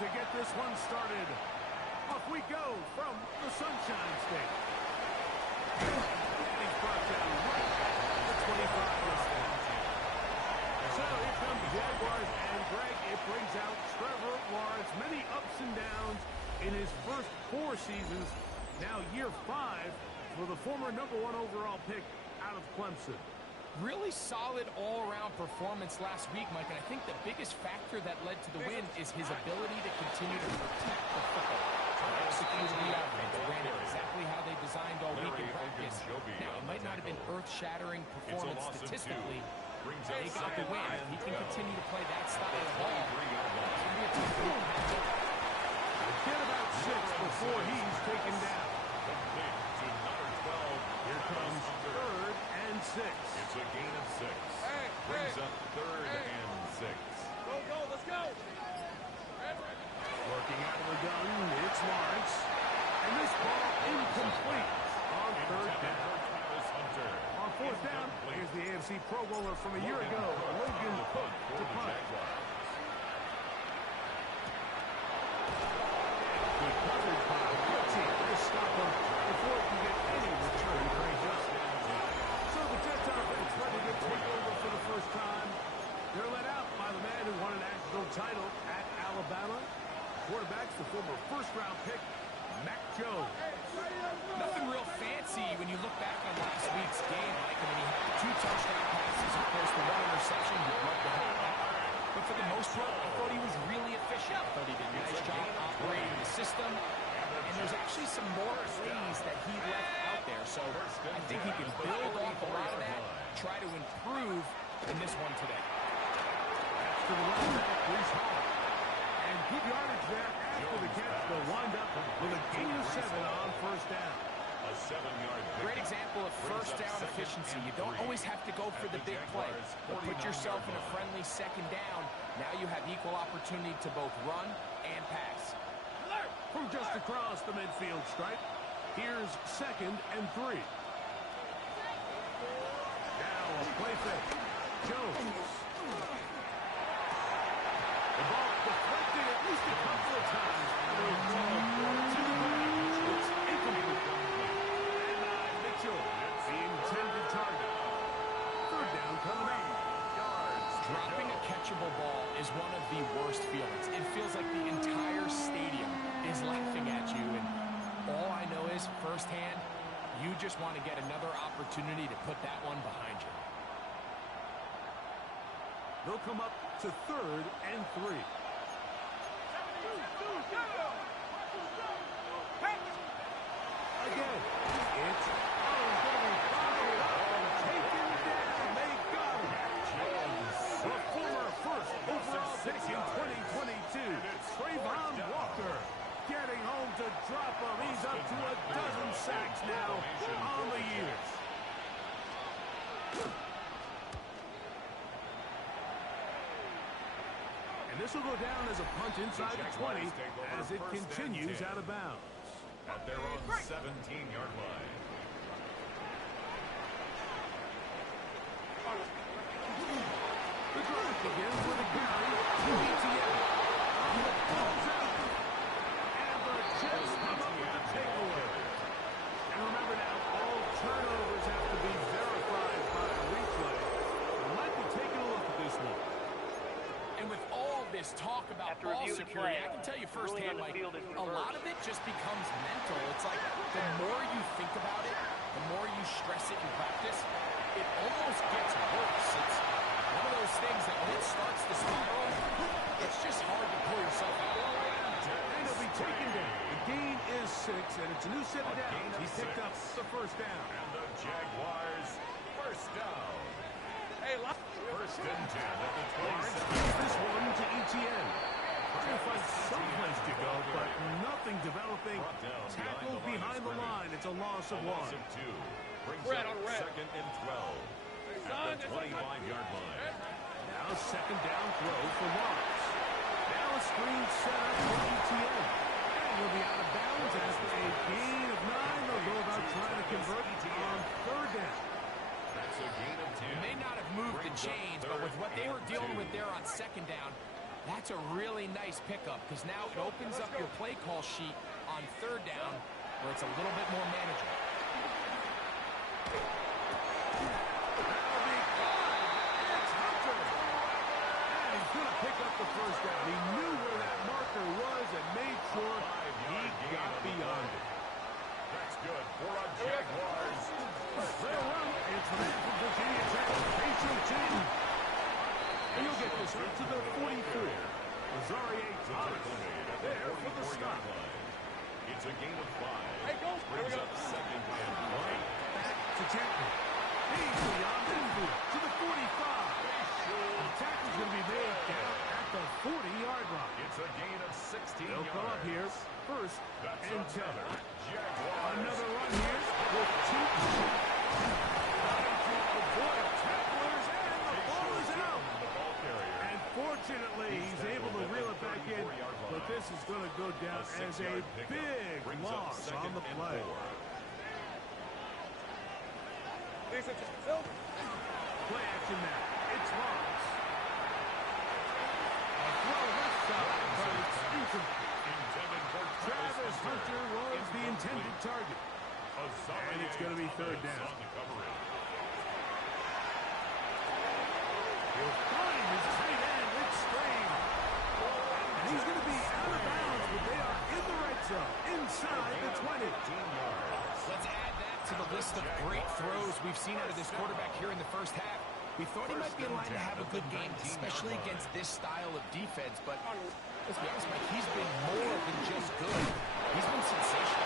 to get this one started. Off we go from the Sunshine State. And he's brought down right at the 25-yard line. So here comes the Jaguars, and Greg, it brings out Trevor Lawrence. Many ups and downs in his first 4 seasons. Now year 5 for the former #1 overall pick out of Clemson. Really solid all-around performance last week, Mike, and I think the biggest factor that led to the win is his ability to continue to protect the football. Executing the offense, ran it exactly how they designed all week in practice. Now, it might not have been earth-shattering performance statistically. They got the win. If he can continue to play that style of ball, get about 6 before he's taken down. Here comes 3rd and 6. It's a gain of 6. Brings up 3rd and 6. Go, let's go. Working out of the gun, it's Lawrence. And this ball incomplete on 3rd down. On 4th down, here's the AFC Pro Bowler from a year ago, Logan Cook to punt. Good coverage by the team to stop him before he can get any return range up. So the Jets offense ready to take over for the first time. They're led out by the man who won a national title at Alabama. Quarterback's the former first-round pick, Mac Jones. Nothing real fancy when you look back on last week's game, Mike. I mean, he had 2 touchdown passes, of course, the 1 interception. You'd love to have that. But for the most part, I thought he was really efficient. I thought he did a nice job operating the system. And there's actually some more plays that he left out there. So I think he can build off a lot of that, try to improve in this one today. To the running back, Bruce Hall. And good yardage there after the catch. They'll wind up with a gain of 7 on 1st down. A 7-yard pick. Great example of first down efficiency. You don't always have to go for the big play. But put yourself in a friendly 2nd down. Now you have equal opportunity to both run and pass. From just across the midfield stripe, here's 2nd and 3. Now a play fake. Jones. The ball deflected at least a couple of times. To the ground. It's incomplete. And Mitchell, the intended target. 3rd down coming up. Dropping a catchable ball is one of the worst feelings. It feels like the entire stadium is laughing at you. And all I know is, firsthand, you just want to get another opportunity to put that one behind you. They'll come up to 3rd and 3. Again, it's getting followed up and taken down. They got him. The former first overall pick in 2022, Trayvon Walker, getting home to drop him. He's up to a dozen sacks now on the year. This will go down as a punt inside the 20 as it continues out of bounds. At their own 17-yard line. The drive begins with a carry to ETN. The ball's out. And the Jets come up with the takeaway. And remember now, all turnovers have to be verified by a replay. We might be taking a look at this one. And with all this talk about ball security, I can tell you firsthand, Mike, a lot of it just becomes mental. It's like the more you think about it, the more you stress it in practice, it almost gets worse. It's one of those things that when it starts to spiral, it's just hard to pull yourself out of it. And it'll be taken down. The gain is 6, and it's a new set of downs. He picked up the 1st down. And the Jaguars, 1st down. Hey, 1st and 10 at the 27. This one to ETN. Trying to find some place to go, but nothing developing. Tackled behind the line. It's a loss of 1. Brings up 2nd and 12 at the 25-yard line. Now 2nd down throw for Lawrence. Now a screen set up for ETN. And he'll be out of bounds after a gain of 9. They'll go about trying to convert on 3rd down. That's a gain of 10. They may not have moved the chains, but with what they were dealing with there on 2nd down, That's a really nice pickup because now it opens up your play call sheet on third down where it's a little bit more manageable. Going to pick up the first down. He knew where that marker was and made sure he got beyond it. That's good for a Jaguars. They'll run. It's the man from Virginia Tech, H.O.T. And you'll get this up to the 44. Rosario Thomas there for the stop. It's a gain of 5. Hey, go. Here we go. Second and 1. Back to Chapman. Easily on Denver to the 45. The tackle's going to be made down at the 40-yard line. It's a gain of 16 They'll yards. come up here first and 10. Jaguars. Another run here with 2 shots. Trying to avoid tacklers, and the ball is out. And fortunately, he's able to reel it back in, but this is going to go down as a big loss on the play. Play action now. It's Moss. A throw left side, but it's incomplete. Travis Hunter was the intended target. And it's going to be third down. He'll find his tight end. It's Strain. And he's going to be out of bounds, but they are in the right zone, inside the 20. Let's add that to the list of great throws we've seen out of this quarterback here in the first half. We thought he might be in line to have a good game, especially against this style of defense. But let's be honest, Mike, he's been more than just good. He's been sensational.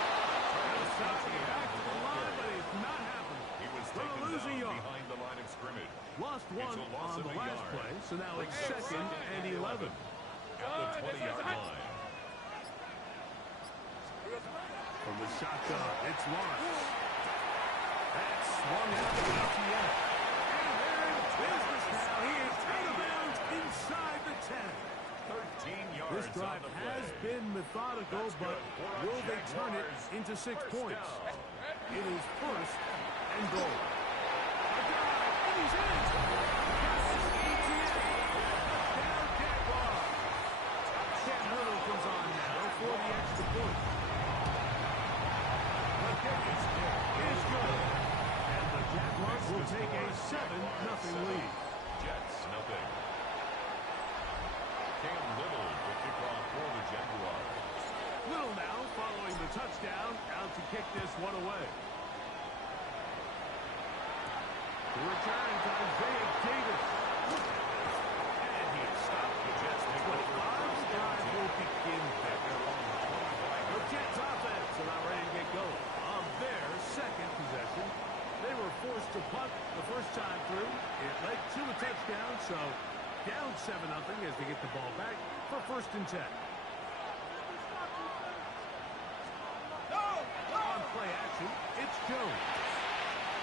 Back to the line, but it's not happening. He was Gonna taken lose a down yard. behind the line of scrimmage. Lost one on the last play, so now it's second and 11. At the 20-yard line. From the shotgun, it's Lawrence. That's swung out to ETN. And they're in business now. He is out of bounds inside the 10. 13 yards. This drive has been methodical, but will they turn it into 6 points? It is first and goal. A dive, and he's in. Yes, ETN. Down Jaguars. Cam Little comes on now for the extra point. The kick is good. And the Jaguars will take a 7-0 lead. Jets, nothing. Cam Little will kick off for the Jaguars. Little now following the touchdown, out to kick this one away. The return to Isaiah Davis. And he is stopped. The Jets make over The drive will begin back. The Jets offense are not ready to get going. On their second possession, they were forced to punt the first time through. It led to a touchdown, so down 7-0 as they get the ball back for first and 10. On play action, it's Jones.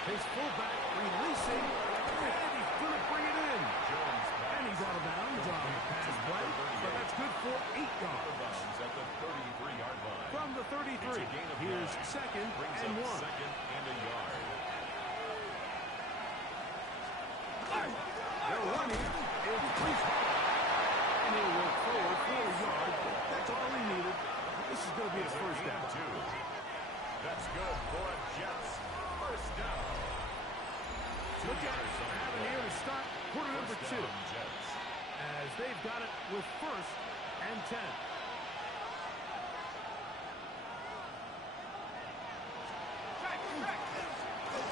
His fullback releasing, and he's going to bring it in. And he's out of bounds on the pass play, but that's good for 8 yards. At the 33-yard line. From the 33, here's second and 1. Second and a yard. They're running. It's Brees Hall. And he'll work forward for a yard. That's all he needed. This is going to be his first down. That's good for a Jets. First down. Look at it. Having here to start quarter number 2. Jets. As they've got it with first and 10.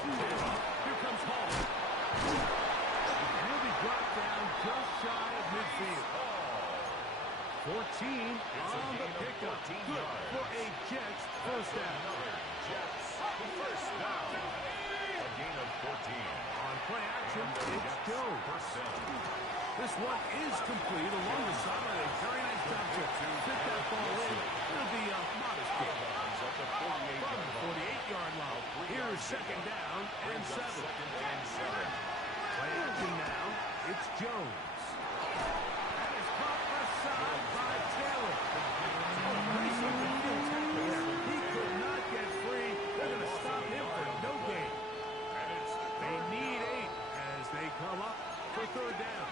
Here comes Hall. And he'll be brought down just shy of midfield. 14 on the pickup. Good for a Jets first down. Jets. First down. A gain of 14. On play action, it's Jones. First down. This one is complete along the sideline. A very nice job to fit that ball in. It'll be a modest kick. From the 48-yard line. Here's second down and 7. Play action now. It's Jones. And it's caught left side by Taylor. Oh, nice open field tackle there. He could not get free. They're going to stop him for no gain. They need 8 as they come up for third down.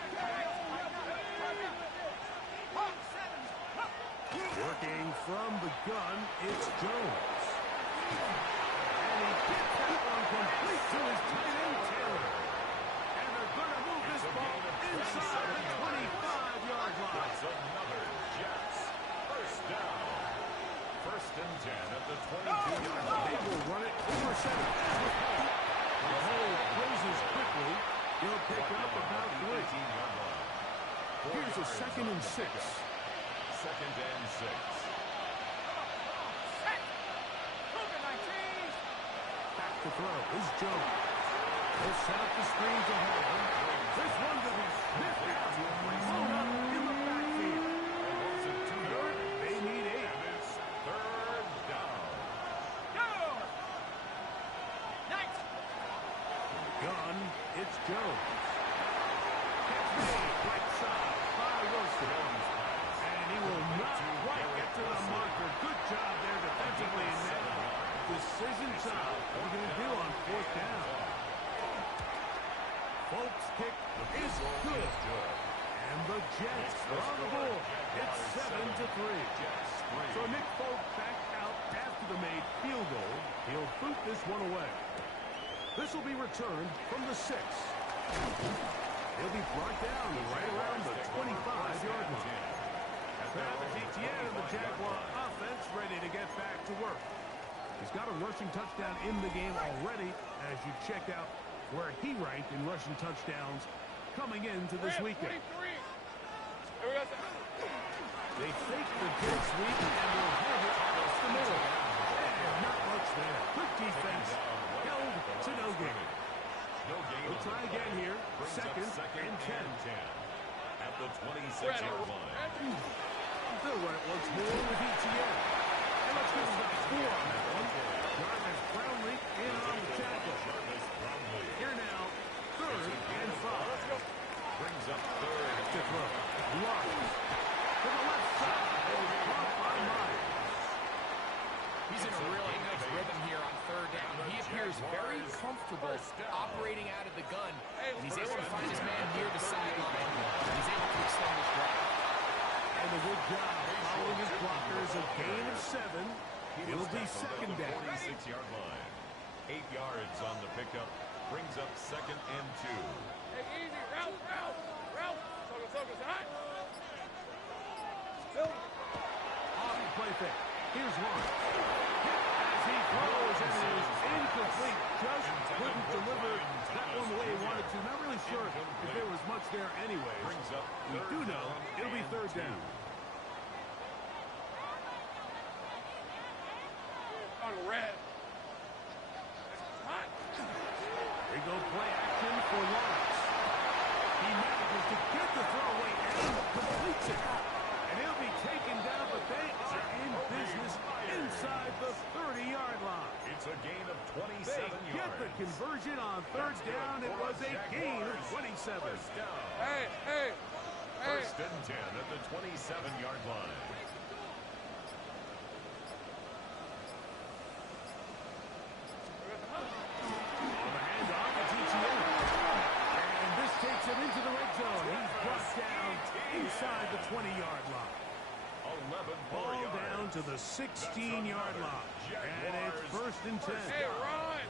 Working from the gun, it's Jones. And he gets that one complete to his tight end, Taylor. And they're going to move this ball inside the 25-yard line. That's another Jets. First down. First and 10 at the 22-yard line. They will run it over center. The hole closes quickly. He'll pick up about 3. Here's a 2nd and 6. 2nd and 6. Back to throw is Jones. He'll set up the screen to Hall. This one to be sniffed out. Blown up in the backfield. Third, they need 8. And it's 3rd down. Gun, it's Jones. Catch made, right side by Wilson. And he will not quite get to the marker. Good job there defensively in that decision job. What are we going to do on 4th down? Folks' kick is good. And the Jets are on the board. It's 7-3. So Nick Folk back out after the made field goal. He'll boot this one away. This will be returned from the 6. He'll be brought down right around the 25-yard line. Travis Etienne of the Jaguar offense ready to get back to work. He's got a rushing touchdown in the game already as you check out where he ranked in rushing touchdowns coming into this weekend. They fake the jet sweep and will have it across the middle. And not much there. Good defense. Held to no gain. We'll try again here. 2nd and 10. At the 26-yard line. They'll run it once more with Etienne. And let's give him about 4 on that one. Jarvis Brownlee in on the tackle. Here now, 3rd and 5. Brings up 3rd. To throw. Lawrence. To the left side. Caught by Myers. He's in a really nice rhythm here on 3rd down. He appears very comfortable operating out of the gun. And he's able to find his man near the sideline. He's able to extend his drive. And a good job following his blockers. A gain of 7. It'll be 2nd down. 46-yard line. 8 yards on the pickup. Brings up 2nd and 2. Hey, easy. Route. Focus. Hot. Off the play fake. Here's one. As he throws, and it is incomplete. Just couldn't deliver that one the way he wanted to. Not really sure if there was much there anyways. We do know it'll be 3rd down. On red. Hot. They go play action for Lawrence. He manages to get the throwaway and completes it. And he'll be taken down, but they are in business inside the 30-yard line. It's a gain of 27 They yards. get the conversion on 3rd down. It was a gain of 27. First down. Hey. 1st and 10 at the 27-yard line. On the handoff, it's Etienne. And this takes him into the red zone. He's brought down inside the 20-yard line. 11 Ball yards. down to the 16-yard line. And it's 1st and 10. Hey, run.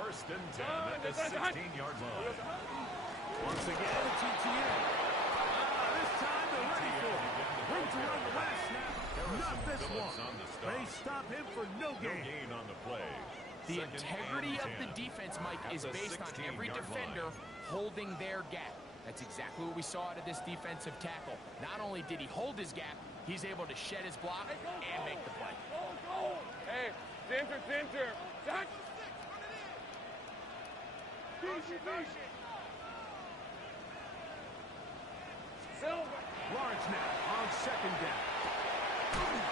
1st and 10 at the 16-yard line. Once again, it's Etienne. This time they're ready for it. Room to run the last snap. Not this one. They stop him for no No gain. gain on the play. The 2nd integrity and of the 10 defense, Mike, at is the based on every 16-yard defender line. holding their gap. That's exactly what we saw out of this defensive tackle. Not only did he hold his gap, he's able to shed his block and make the play. Go. Hey, center. Jack. Silver. Lawrence now on 2nd down.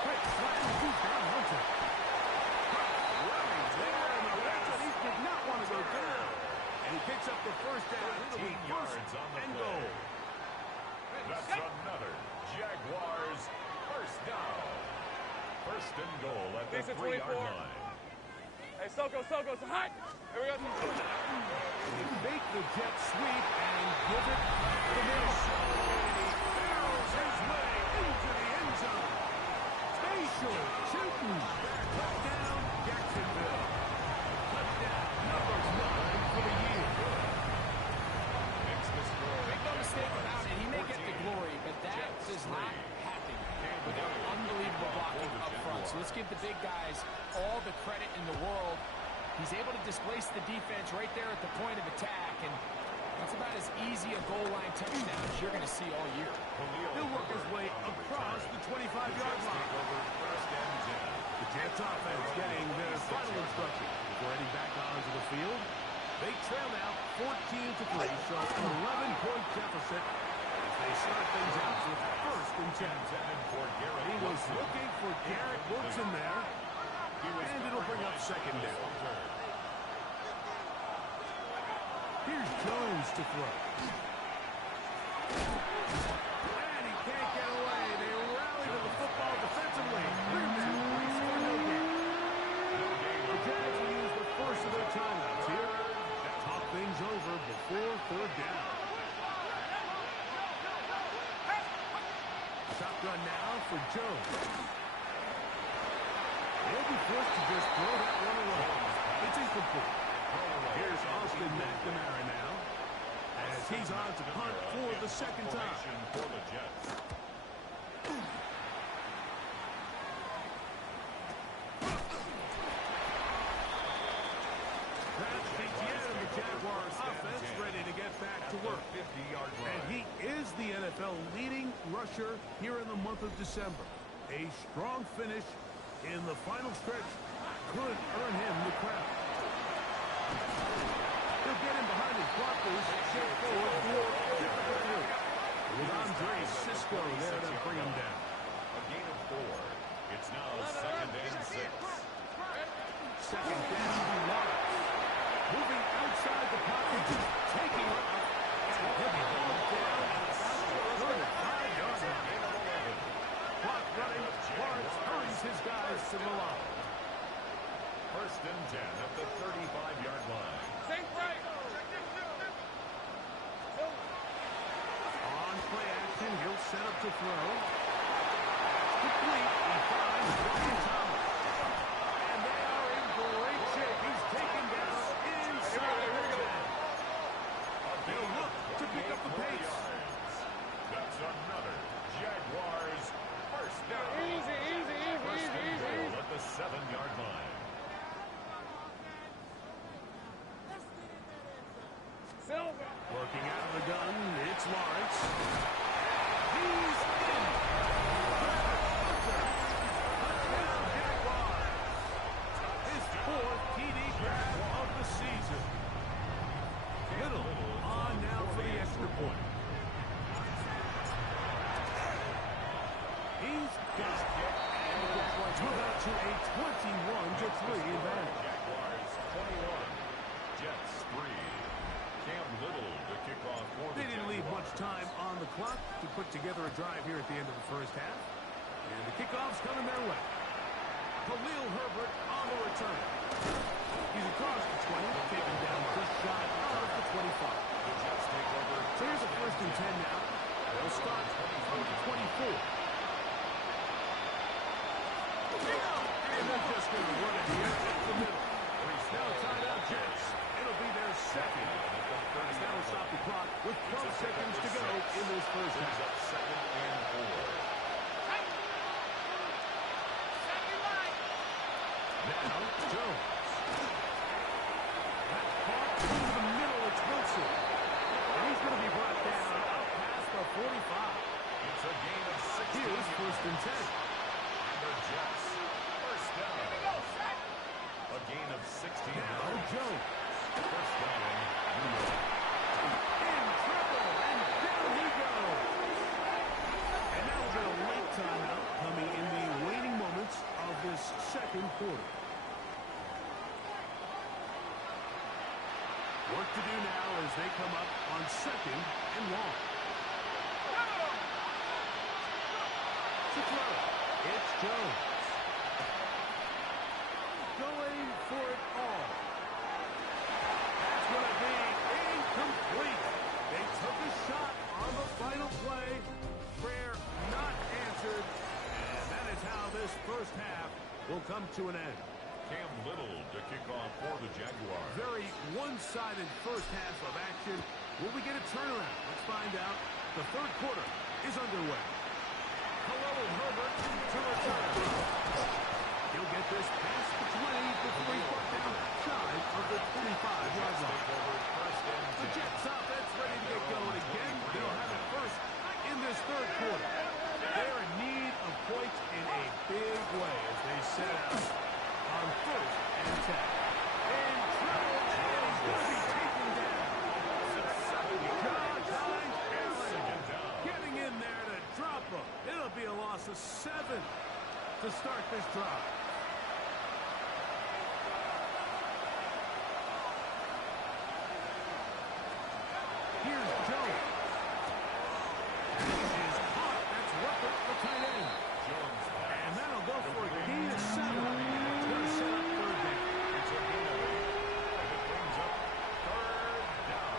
Quick slap. He's down Hunter. Running there in the red zone. He did not want to go down. And he picks up the 1st down. It'll be 13 yards on the and play. goal. That's another Jaguars first down. 1st and goal at the This is 3-yard 24. line. Hey, Soko, it's hot. Here we go. They make the jet sweep and give it the middle. And he barrels his way into the end zone. Touchdown, Jacksonville. Touchdown number 9 for the year. Make no mistake about it, he may get the glory, but that does not happen without unbelievable blocking up front. So let's give the big guys all the credit in the world. He's able to displace the defense right there at the point of attack, and that's about as easy a goal line touchdown as you're going to see all year. He'll work his way across the 25-yard line. The Jets offense getting their final instruction before heading back onto the field. They trail now 14-3, so an 11-point deficit as they start things out with first and 10. He was looking for Garrett Wilson there, and it'll bring up second down. Here's Jones to throw. And he can't get away. They rally to the football defensively. Clear down. For no gain. The Jags will use the first of their timeouts here. Talk things over before third down. Shotgun now for Jones. He'll be forced to just throw that one away. It's incomplete. Here's Austin McNamara now, as he's on to punt for the second time. For the Jets. That's Etienne and the Jaguars offense ready to get back to work. 50-yard line. And he is the NFL leading rusher here in the month of December. A strong finish in the final stretch could earn him the crown. He'll get in behind his blockers, shift forward for difficult work. With Andre Cisco there to bring him down. A gain of 4. It's now second and 6. Second down to Lawrence. Moving outside the pocket, taking off. And he'll be hauled down at about the 35-yard line. Clock running. Lawrence hurries his guys to the line. First and 10 at the 35-yard line. Sink right. On play action, he'll set up to throw. Complete. He finds Brian Thomas. And they are in great shape. He's taken down inside the 10. They'll look to pick up the pace. That's another Jaguars first down. First and goal at the 7-yard line. Silver. Working out of the gun, it's Lawrence. He's in. Touchdown, Jaguars. His 4th TD grab of the season. Little on now for the extra point. He's got it. And to a 21-3 advantage. Jaguars 21. Jets 3. Cam Little to kick off for the They didn't leave Jaguars. much time on the clock to put together a drive here at the end of the first half. And the kickoff's coming their way. Khalil Herbert on the return. He's across the 20, taken down just shy of the 25. The Jets take over. So here's a first and 10 now. They'll start from the 24. And they're just going to run it here at the middle. Now timeout Jets. It'll be their second. As that'll stop the clock with 12 seconds to go in this first half. Up second and 4. Now, Jones. That's caught through the middle. It's Wilson. And he's going to be brought down out past the 45. It's a gain of 16. Here's first and 10. And the Jets first down. A gain of 16. Now, Jones. First down. New York. In trouble, and down he goes. And now we'll get a late timeout coming in the waning moments of this second quarter. Work to do now as they come up on second and long. To throw, it's Jones. Going for it all. That's going to be incomplete. They took a shot on the final play. Prayer not answered. And that is how this this first half will come to an end. Cam Little to kick off for the Jaguars. Very one-sided first half of action. Will we get a turnaround? Let's find out. The third quarter is underway. Hello, Herbert to return. He'll get this past the 20 before he's brought down shy of the 25-yard line. The Jets offense ready to get going again. They'll have it first in this third quarter. They're in need of points in a big way as they set out on first and 10. In trouble, and he's going to be taken down. Josh Allen getting in there to drop him. It'll be a loss of 7 to start this drive. Here's Jones. Is caught. That's Ruppert, the tight end. And that'll go for a gain of 7. It's going to set up third down. It's a gain of 8. And it brings up third down.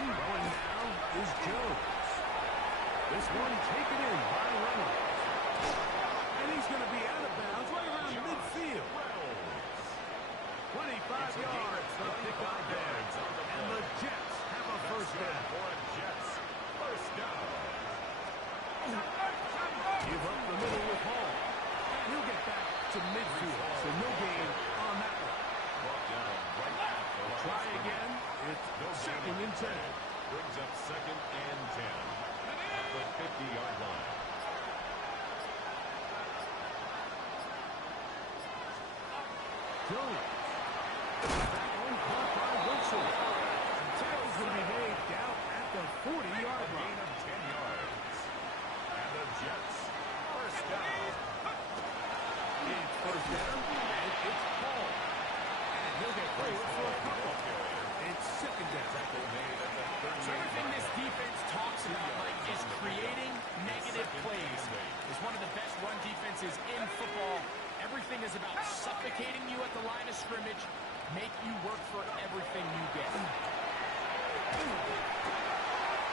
Going now is Jones. This one taken in by Reynolds. And he's going to be out of bounds right around midfield. 25 yards to pick up there. And the Jets have a first down. First down. Give up the middle with Hall. And he'll get back to midfield. So no gain on that one. Try again. It's second and 10. Brings up second and 10 at the 50-yard line. Jones. That one caught by Wilson. The tackle's going to be made down at the 40-yard A gain line. of 10 yards. And the Jets first down. It's first down, and it's Paul. And he'll get close for a couple. It's second down. So everything this defense talks about, Mike, is creating negative plays. It's one of the best run defenses in football. Everything is about suffocating you at the line of scrimmage, make you work for everything you get. To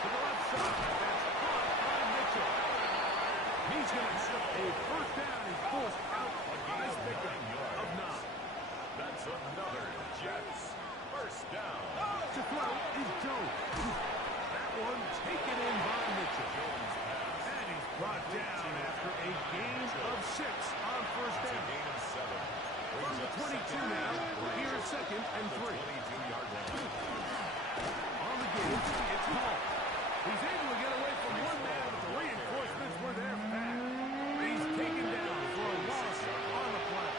the left side, that's caught by Mitchell. He's going to have a first down. He's forced out on his pickup of 9. That's another Jets first down. To throw is Jones. That one taken in by Mitchell. And he's brought down after a gain of 6 on first It's a down. gain of 7. From the 22 now, here's second and 3. 22-yard line. On the game, it's Paul. He's able to get away from one man, but the reinforcements were there fast. He's taken down for a loss on the play.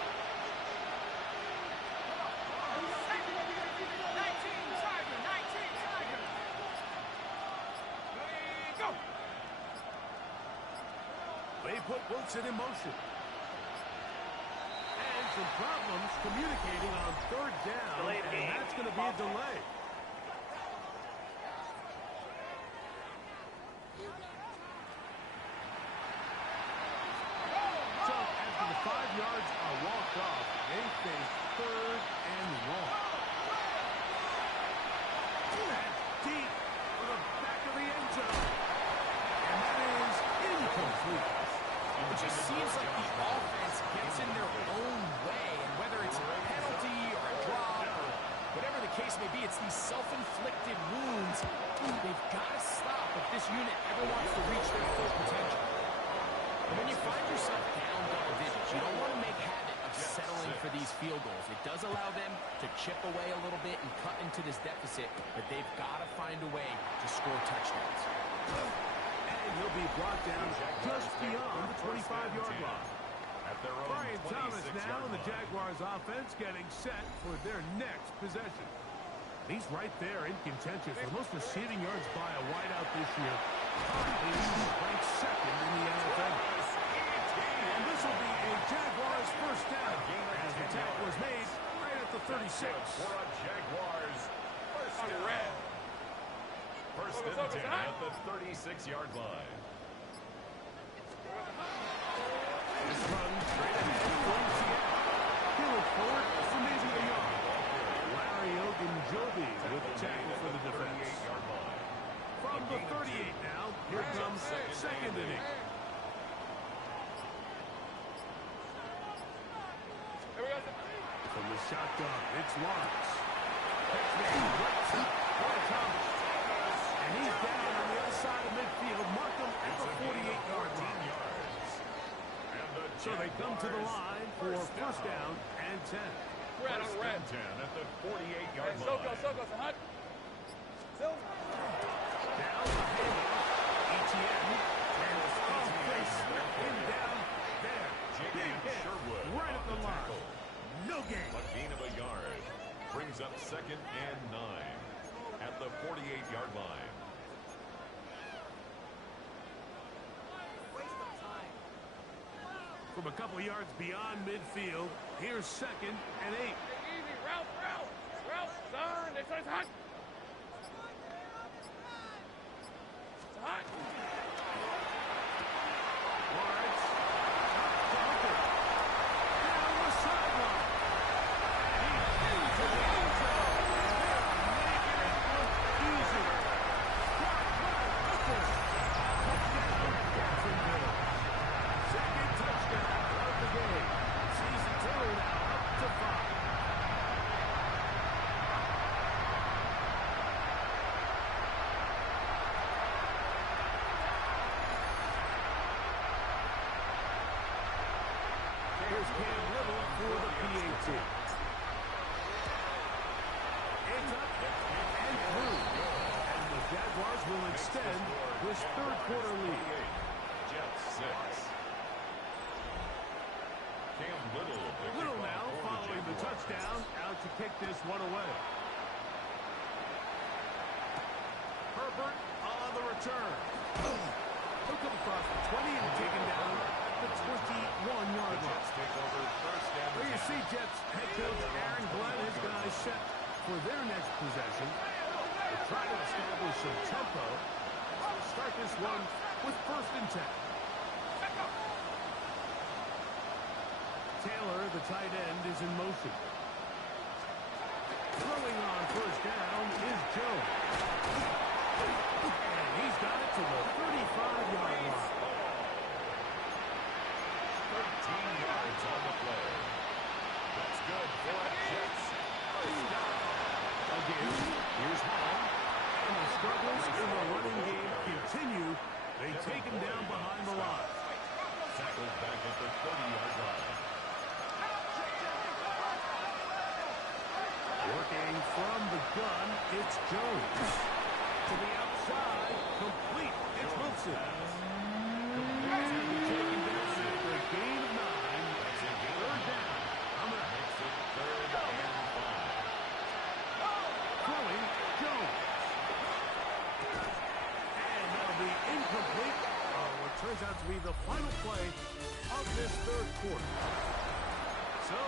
They put Wilson in motion. And some problems communicating on third down, and that's going to be a delay. So after the 5 yards are walked off, they face third and long. That's deep for the back of the end zone. And that is incomplete. It just seems like the offense gets in their own way, and whether it's a penalty or a drop or whatever the case may be, it's these self-inflicted wounds. They've got to stop if this unit ever wants to reach their full potential. And when you find yourself down double digits, you don't want to make habit of settling for these field goals. It does allow them to chip away a little bit and cut into this deficit, but they've got to find a way to score touchdowns. And he'll be brought down just beyond the 25-yard line. At their own Brian Thomas now in the 26-yard line. Jaguars offense getting set for their next possession. He's right there in contention for the most receiving yards by a wideout this year. He's ranked second in the NFL. And this will be a Jaguars first down as the tackle was made right at the 36. For a Jaguars first On the down. red. First and 10 at the 36-yard line. This run straight ahead from Seattle. He'll look forward for maybe a yard. Larry Ogunjobi with the tackle for the defense. 38-yard line. From the 38 now, second inning. Here we go. From the shotgun, it's Lawrence. And he's down on the other side of midfield. Mark him at the 48-yard line. So they come to the line for first down and 10. Red on red. 10 at the 48-yard line. Soko, Hunt. Silver. Down the handoff. ETN. And they slip him down there. Big hit. Right at the line. No gain. A gain of a yard. Brings up second and 9 at the 48-yard line. From a couple yards beyond midfield, here's second and 8. Easy. Route. Son. Next one's Hunt. It's Hunt. Lawrence. Down the sideline. And he's into the end zone. They're making it look easy. Touchdown, Jacksonville. Second touchdown of the game. Season total now up to 5. Here's Cam Little for the PAT. It's up and through. And the Jaguars will extend this third quarter lead. Jets 6. Cam Little. Little now following the touchdown, out to kick this one away. Herbert on the return. He'll come across the 20 and taken down the 21-yard line. Take over first down. There you see Jets head coach Aaron Glenn, his guys set for their next possession. They try to establish some tempo. Start this one with first and 10. Taylor, the tight end, is in motion. Throwing on first down is Jones. And he's got it to the 35-yard line. 13 yards on the play. That's good for the Jets. First down. Again, here's Hall. And the struggles in the running game continue. They take him down behind the line. Tackled back at the 30-yard line. Working from the gun, it's Jones. To the outside, complete. It's Wilson. That's going to be taken down after a gain of 9. That's a Third down. I'm going to makes it 3rd and 5. throwing Jones. And that'll be incomplete. What turns out to be the final play of this third quarter. So,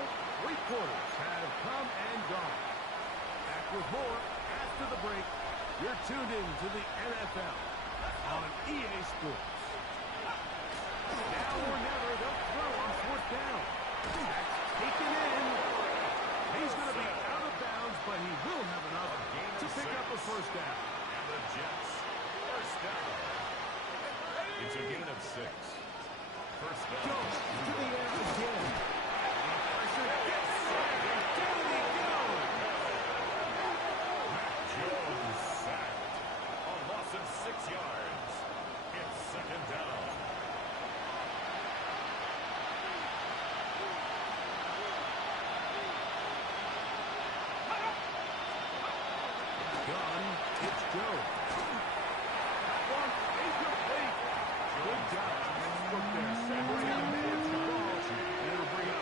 3 quarters have come and gone. Back with more after the break. You're tuned in to the NFL on EA Sports. Now or never, they'll throw on fourth down. That's taken in. He's going to be out of bounds, but he will have enough to pick up a first down. And the Jets, first down. It's a gain of 6. First down. Jones to the air again. Pressure gets set. Down he goes. Jones sacked. A loss of 6 yards. It's second down. Gun, it's Jones. That one incomplete. Good job. Look there, separating the man from the ball. And it'll bring up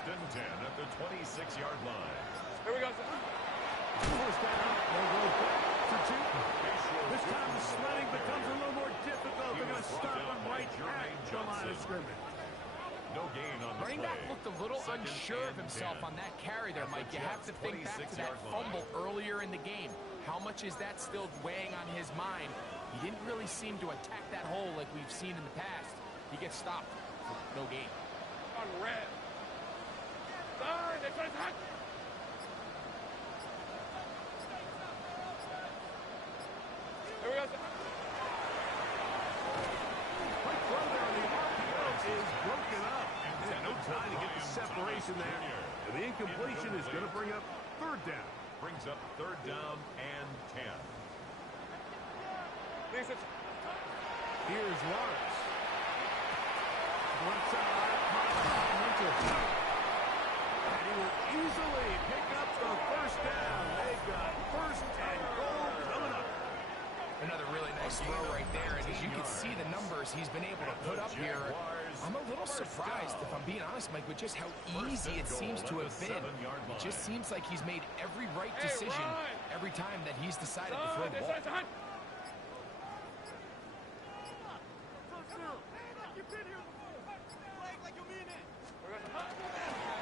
First and 10 at the 26-yard line. Here we go. First down. They'll go back to 2. This time the sledding becomes a little more difficult. They're going to stop him right at the line of scrimmage. No gain on the Running play. back looked a little unsure of himself on that carry there, Mike. You have to think back to that fumble earlier in the game. How much is that still weighing on his mind? He didn't really seem to attack that hole like we've seen in the past. He gets stopped for no gain. On red. Third, it's hot. Here we go. Quick throw there on the RPO is broken up. And no time to get the separation there. And the incompletion is going to bring up third down. Brings up third down and 10. Here's Lawrence. One side, and he will easily pick up the first down. They've got first and goal coming up. Another really nice throw right there, and as you can see the numbers he's been able to put up here, I'm a little surprised, if I'm being honest, Mike, with just how easy it seems to have been. It just seems like he's made every right decision every time that he's decided to throw the ball.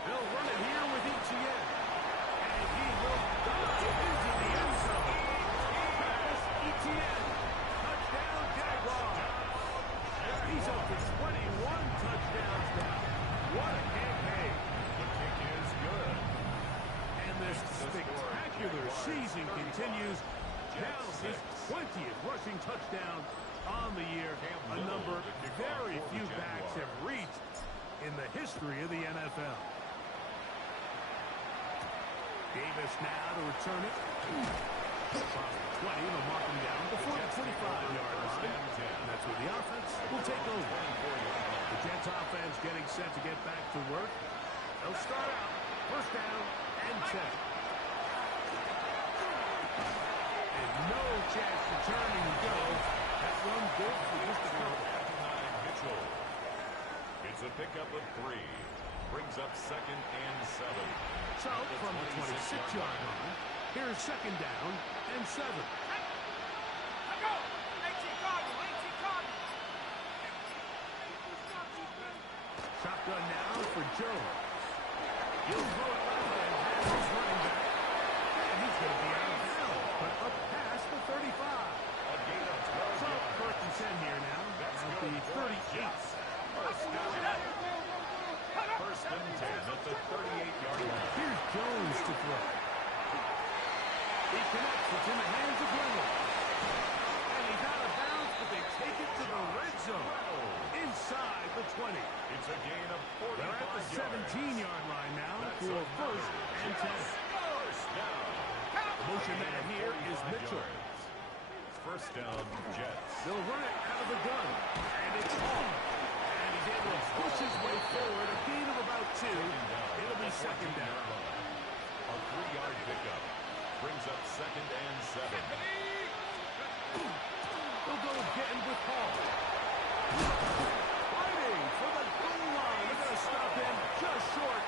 They'll run it here with Etienne. And he will dive into the end zone. Travis Etienne. Touchdown, Jaguars. He's up to 21 touchdowns now. What a campaign. The kick is good. And this spectacular season continues. Now his 20th rushing touchdown on the year. A number very few backs have reached in the history of the NFL. Davis now to return it. Across the 20, they'll mark him down before the 25-yard line. And that's where the offense will take over. The Jets offense getting set to get back to work. They'll start out first down and 10. And no chance to turn and go. That's run good for just a couple. Mitchell. It's a pickup of 3. Brings up second and 7. So, from the 26-yard line, here's second down and 7. Shotgun now for Jones. He'll throw it left and has his running back. And he's going to be out of bounds, but up past the 35. A gain of 12 So, yards. first and 10 here now at the 38. First down. First and 10 at the 38-yard line. Here's Jones to throw. He connects. It's in the hands of Reynolds. And he's out of bounds, but they take it to the red zone. Inside the 20. It's a gain of 45 They're at the yards. 17-yard line now for first and 10. First down. The motion man here is Mitchell. First down, Jets. They'll run it out of the gun. And it's on. And he's able to push his way forward. A gain of about 2. It'll be second down. A 3-yard pickup. Brings up second and 7. They'll go again with Hall. Fighting for the goal line. They're going to stop him just short.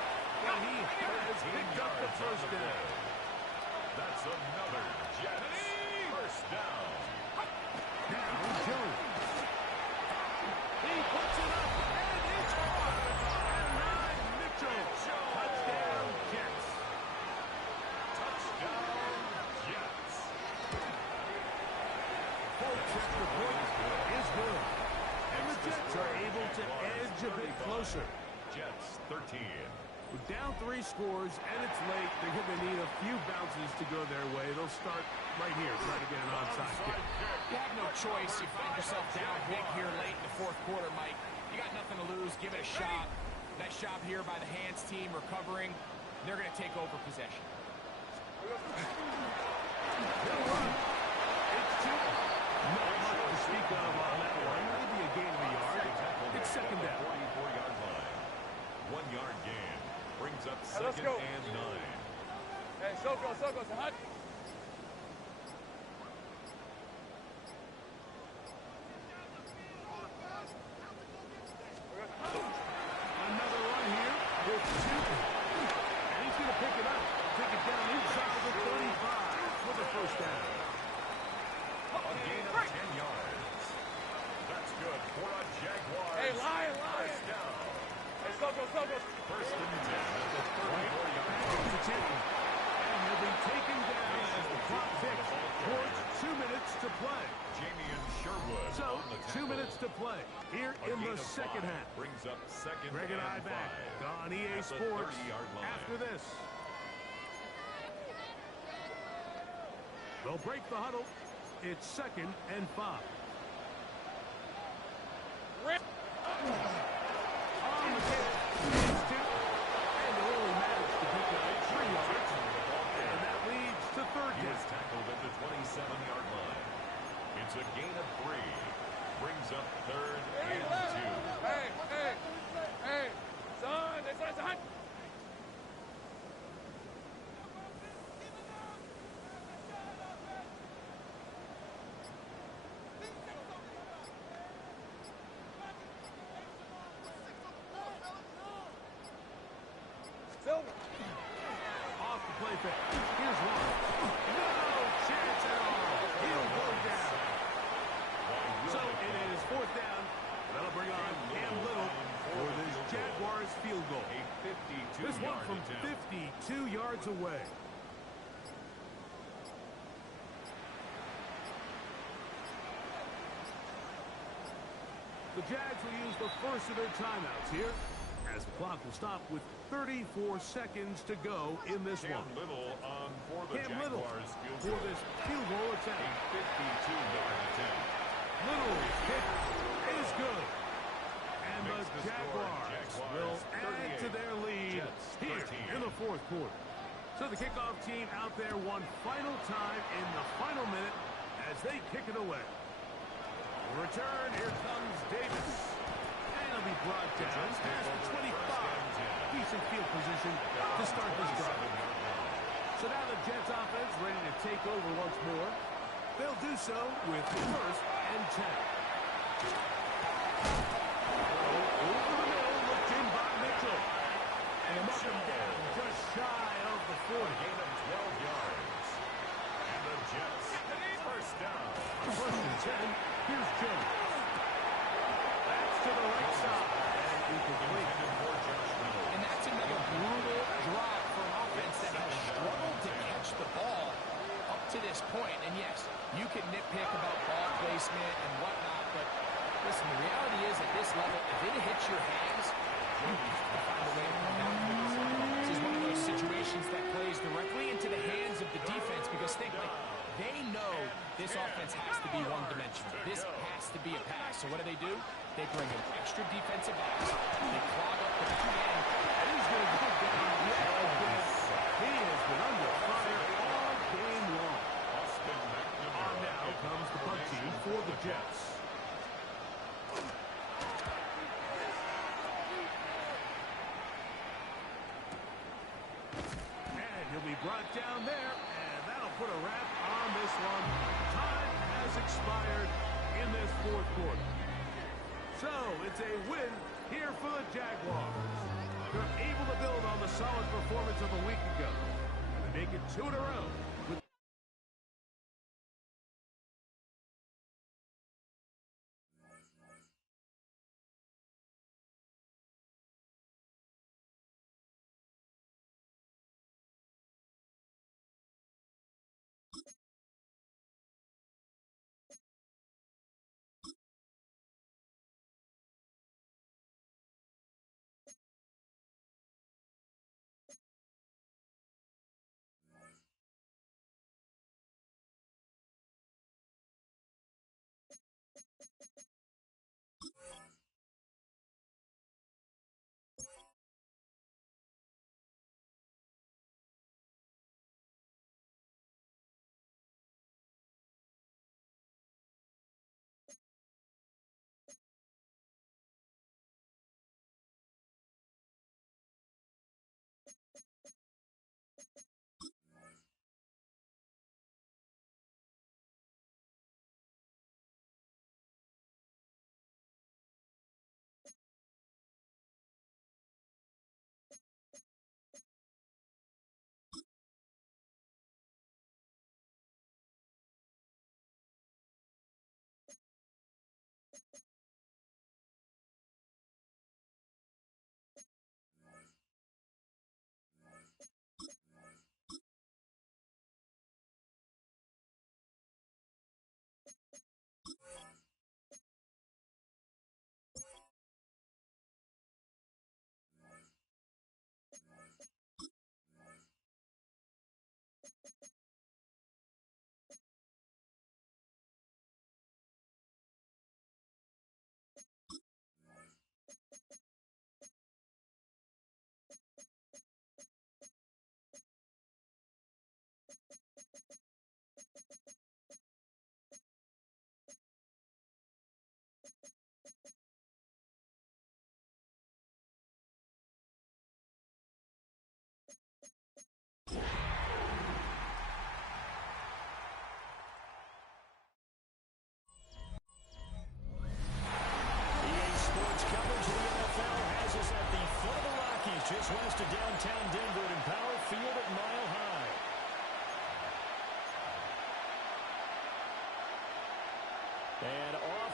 And he has picked up the first down. That's another Jets. First down. Now Jones. He puts it up, and it's off. And Ryan Mitchell. Touchdown, Jets. Touchdown, Jets. Folks, extra point is good. And the Jets are able to edge a bit closer. Jets 13. With down 3 scores, and it's late, they're going to need a few bounces to go their way. They'll start right here, trying to get an onside kick. You have no choice. You find yourself down big here late in the fourth quarter, Mike. You got nothing to lose. Give it a shot. Nice job here by the hands team recovering. They're going to take over possession. They'll run. It's 2. Not much to speak of on that one. Maybe a gain of a yard. It's second down. 44-yard line. 1-yard gain. Brings up Hey, let's second go. and 9. Hey, Soko, it's hot. Another run here with 2. attempting. And he'll be taken down as the clock ticks towards 2 minutes to play. Jamian Sherwood So, on the 2 tackle. minutes to play here A in gain the of second 5 half. brings up second Greg and I and back 5 on EA at the Sports 30-yard line. after this. They'll break the huddle. It's 2nd and 5. Rip. On the kick. These two. And they only managed to pick up 3 yards. And that leads to 3rd He down. was tackled at the 27-yard line. It's a gain of 3. Brings up 3rd and 2. Hey, son, this one's hot. Silver. Off the play fake. Here's one. No chance at all. He'll go down. So it is 4th down. That'll bring on Cam Little for this Jaguars field goal. A 52-yard This one from attempt. 52 yards away. The Jags will use the first of their timeouts here, as the clock will stop with 34 seconds to go in this Cam one. Little on for the Cam Little Jaguars field for goal. this field goal A attempt. 52-yard attempt. Little's kick is good. And the Makes the score Jaguars Jaguars will add to 38, their lead Jets here 13. in the 4th quarter. So the kickoff team out there one final time in the final minute as they kick it away. Return, here comes Davis. And he'll be brought down past the 25. Decent field position to start this drive. So now the Jets offense ready to take over once more. They'll do so with 1st and 10. Over the middle, looked in by Mitchell. And a mark him down just shy of the 40. Gain of 12 yards. And the Jets, first down. 1st and 10. Here's Jones. That's to the right side. And incomplete. Intended for Josh Reynolds. And that's another brutal drive for an offense that has struggled to catch the ball up to this point. And yes, you can nitpick about ball placement and whatnot, but listen, the reality is at this level, if it hits your hands, you have to find a way to come back with this. This is one of those situations that plays directly into the hands of the defense because think like they know this offense has to be one-dimensional. This has to be a pass. So what do? They bring in extra defensive backs. They clog up the back end. And he's going to get down yet again. He has been under fire all game long. On now comes the punt team for the Jets. And he'll be brought down there, and that'll put a wrap on this one. Time has expired in this 4th quarter. So it's a win here for the Jaguars. They're able to build on the solid performance of a week ago. And they make it 2 in a row with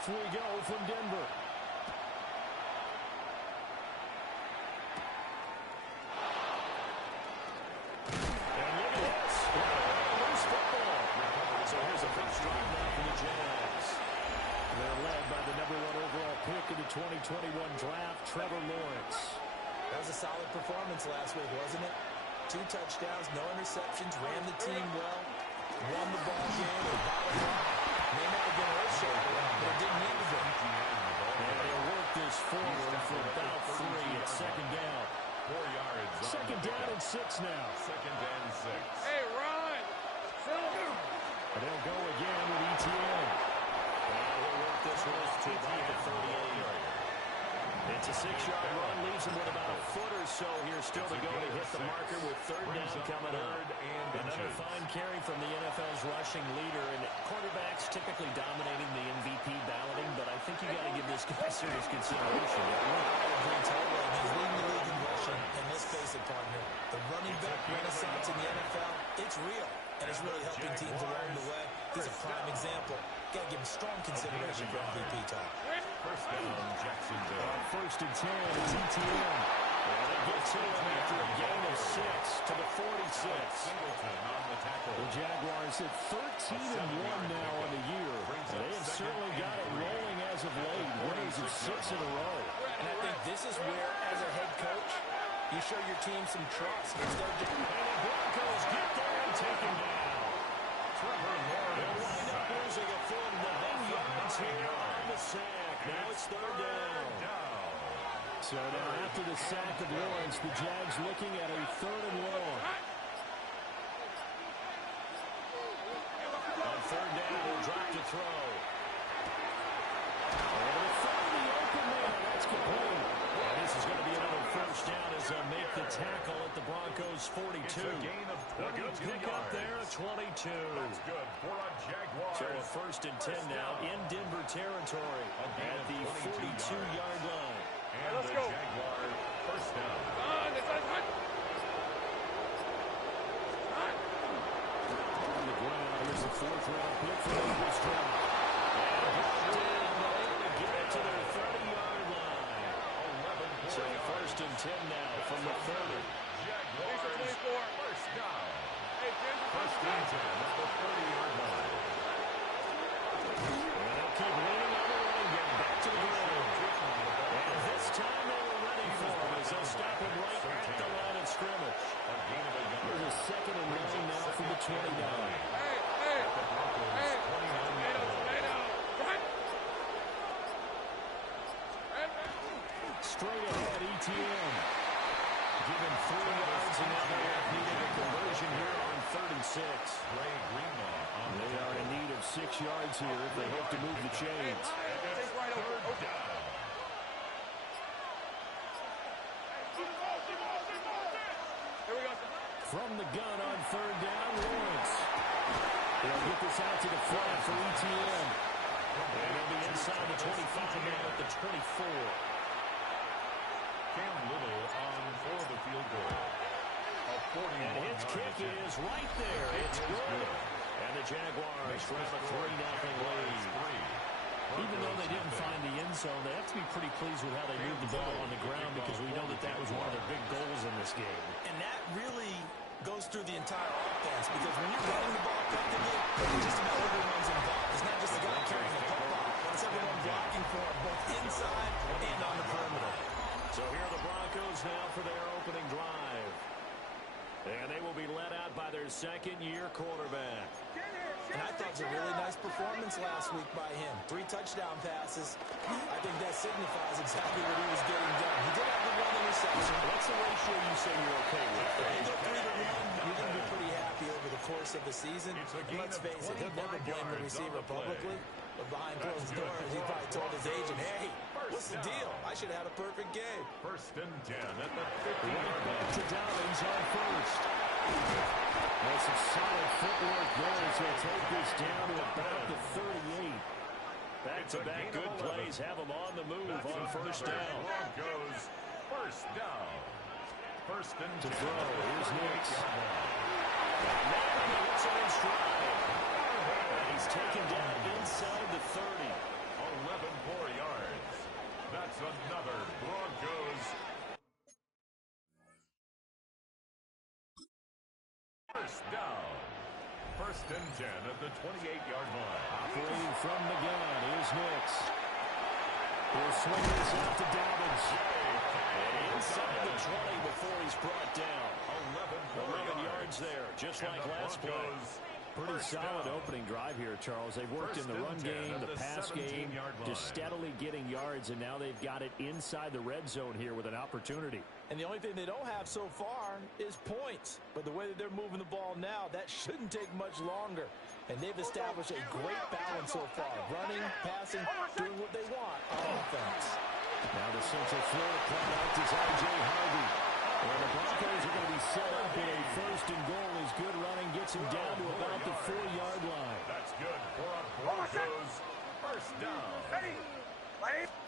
we go from Denver. And look at this. Loose football. So here's a first drive now for the Jags. They're led by the #1 overall pick in the 2021 draft, Trevor Lawrence. That was a solid performance last week, wasn't it? 2 touchdowns, no interceptions, ran the team well, won the ball game, and bottom line, may not have been earth-shaking, but it didn't need to be. And they'll work this forward for about 3 at second down. 4 yards. Second down and 6 now. Second and 6. Hey, run! And they'll go again with ETN. And he'll work this one to about the 38. It's a 6-yard run, leaves him with about a foot or so here still to go to hit the marker with third down coming up. Another fine carry from the NFL's rushing leader, and quarterbacks typically dominating the MVP balloting, but I think you got to give this guy serious consideration. He's leading the league in rushing, and let's face it, partner, the running back renaissance in the NFL, it's real, and it's really helping teams along the way. He's a prime example. Got to give him strong consideration for MVP talk. First down, Jacksonville. First and 10, it's ETN. And they get to him after a gain of 6 to the 46. Singleton on the tackle. The Jaguars at 13-1 now on the year. And they have certainly got it rolling as of late. Winners of 6 in a row. And I think this is where, as a head coach, you show your team some trust. Instead of And the Broncos get there and take him down. Trevor Lawrence. They'll wind up losing a full 9 yards here on the sack. Now it's third down. So now after the sack of Lawrence, the Jags looking at a 3rd and long. On 3rd down, he'll drop to throw. Over the front of the open man. That's complete. And this is going to be another first down as they'll make the tackle at the Broncos 42. It's a gain of 22 A good pickup there at 22. That's good for a Jaguar. So a first and 10 now in Denver territory at the 42-yard line. And let's the go. Jaguars first down. On the ground, here's the 4th-round pick for this drive. And blocked in, able to get it to their 30-yard line. 11 So first and 10 now from the 30. Jaguars 24. first down. Hey, James, First and 10 at the 30-yard line. And they'll keep leaning on the run game. Back to the ground. And this time they were ready for him as they'll stop him right at the line of scrimmage. Here's a 2nd and 9 now from the 29. hey, tomato, run! Straight ahead, ETN. Give him 3 yards, and now they're needing a conversion here on 3rd and 6. Ray Greenlaw on the They are in need of 6 yards here if they hope to move the chains. Take right over. third down. Here we go. From the gun on 3rd down, Lawrence. They'll get this out to the flat for ETN. And they'll be inside the 25 now at the 24. Cam Little on for the field goal. A 41 And his kick is right there. It's good. And the Jaguars grab a 3-0 lead. Even though they didn't find the end zone, they have to be pretty pleased with how they moved the ball on the ground because we know that that was one of their big goals in this game. And that really goes through the entire offense because when you're running the ball effectively, it's just about everyone's involved. It's not just the guy carrying the football. It's everyone blocking for it, both inside and on the perimeter. So here are the Broncos now for their opening drive. And they will be led out by their 2nd-year quarterback. And I thought it was a really nice performance last week by him. 3 touchdown passes. I think that signifies exactly what he was getting done. He did have the 1 interception. What's the ratio you say you're okay with? If you go 3 to 1, you're going to be pretty happy over the course of the season. And let's face it, he'll never blame the receiver publicly. But behind closed doors, he probably told his agent, hey, what's the deal? I should have had a perfect game. First and 10 at the Right 50-yard back line. to Dobbins on first. That's some solid footwork there as he'll take this down to about the 38. Back-to-back good plays have him on the move on first down. Broncos first down. First and To 10 throw, here's Nix. line. Now he hits him in stride. And he's taken down inside the 30. 11 more yards. That's another Broncos first down. First and 10 at the 28-yard line. Operating from the gun, here's Nix. He'll swing this out to Dobbins. And inside the 20 before he's brought down. 11 yards there, just like last play. Pretty solid opening drive here, Charles. They've worked in the run game, the pass game, just steadily getting yards, and now they've got it inside the red zone here with an opportunity. And the only thing they don't have so far is points. But the way that they're moving the ball now, that shouldn't take much longer. And they've established a great balance so far. Running, passing, doing what they want on offense. Now the Central Florida product is R.J. Harvey. And the Broncos are going to be set up with a first and goal as good running gets him down to about the 4-yard line. That's good for a Broncos first down.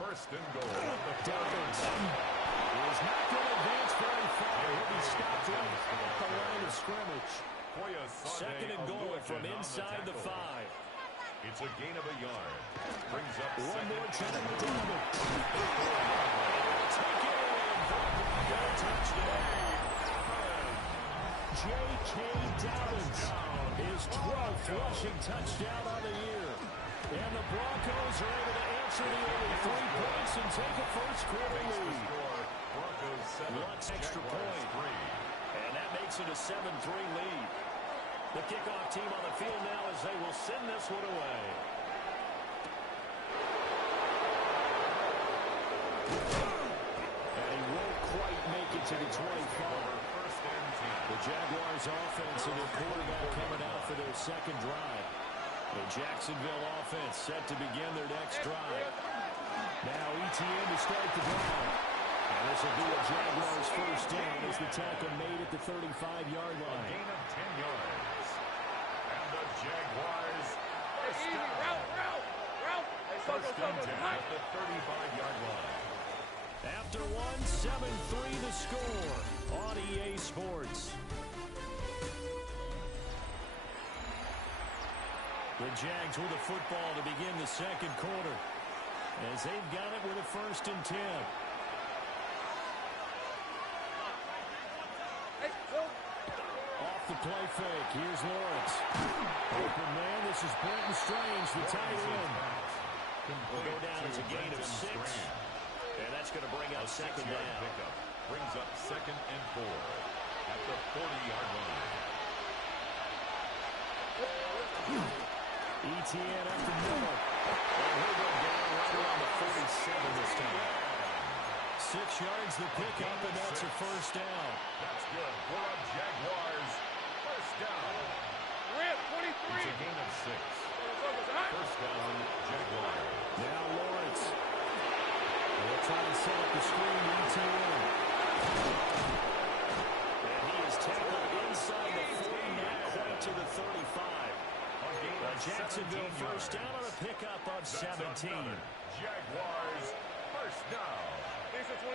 First and goal at the Dobbins is not going to advance very far. He'll be stopped right at the line of scrimmage. Second and goal from inside the 5. It's a gain of a yard. Brings up one more time to Dobbins. Take it in for a Bronco touchdown. J.K. Dobbins, his 12th rushing touchdown on the year. And the Broncos are able to answer the only 3 points and take a first-quarter lead. Broncos 7, One extra point. 3. And that makes it a 7-3 lead. The kickoff team on the field now as they will send this one away. And he won't quite make it to the 25. The Jaguars offense and their quarterback coming out for their second drive. The Jacksonville offense set to begin their next drive. Now ETN to start the drive. And this will be a Jaguars first down as the tackle made at the 35-yard line. A gain of 10 yards. And the Jaguars first down. First and 10 at the 35-yard line. After one, 7-3 the score on EA Sports. The Jags with the football to begin the second quarter as they've got it with a first and 10. Off the play fake, here's Lawrence. Open man, this is Brenton Strange, the tight end. Will go down as a gain of 6. And that's going to bring up second down. Pickup brings up second and 4 at the 40-yard line. ETN up the middle. And he'll go down right around the 47 this time. 6 yards the pickup, and that's a first down. That's good for a Jaguars first down. Rip, 23. It's a gain of 6. First down, Jaguars. Now Lawrence. They'll try to set up the screen to ETN. And he is tackled inside the 40, not quite to the 35. Jacksonville first down on a pickup of 17. Jaguars first down.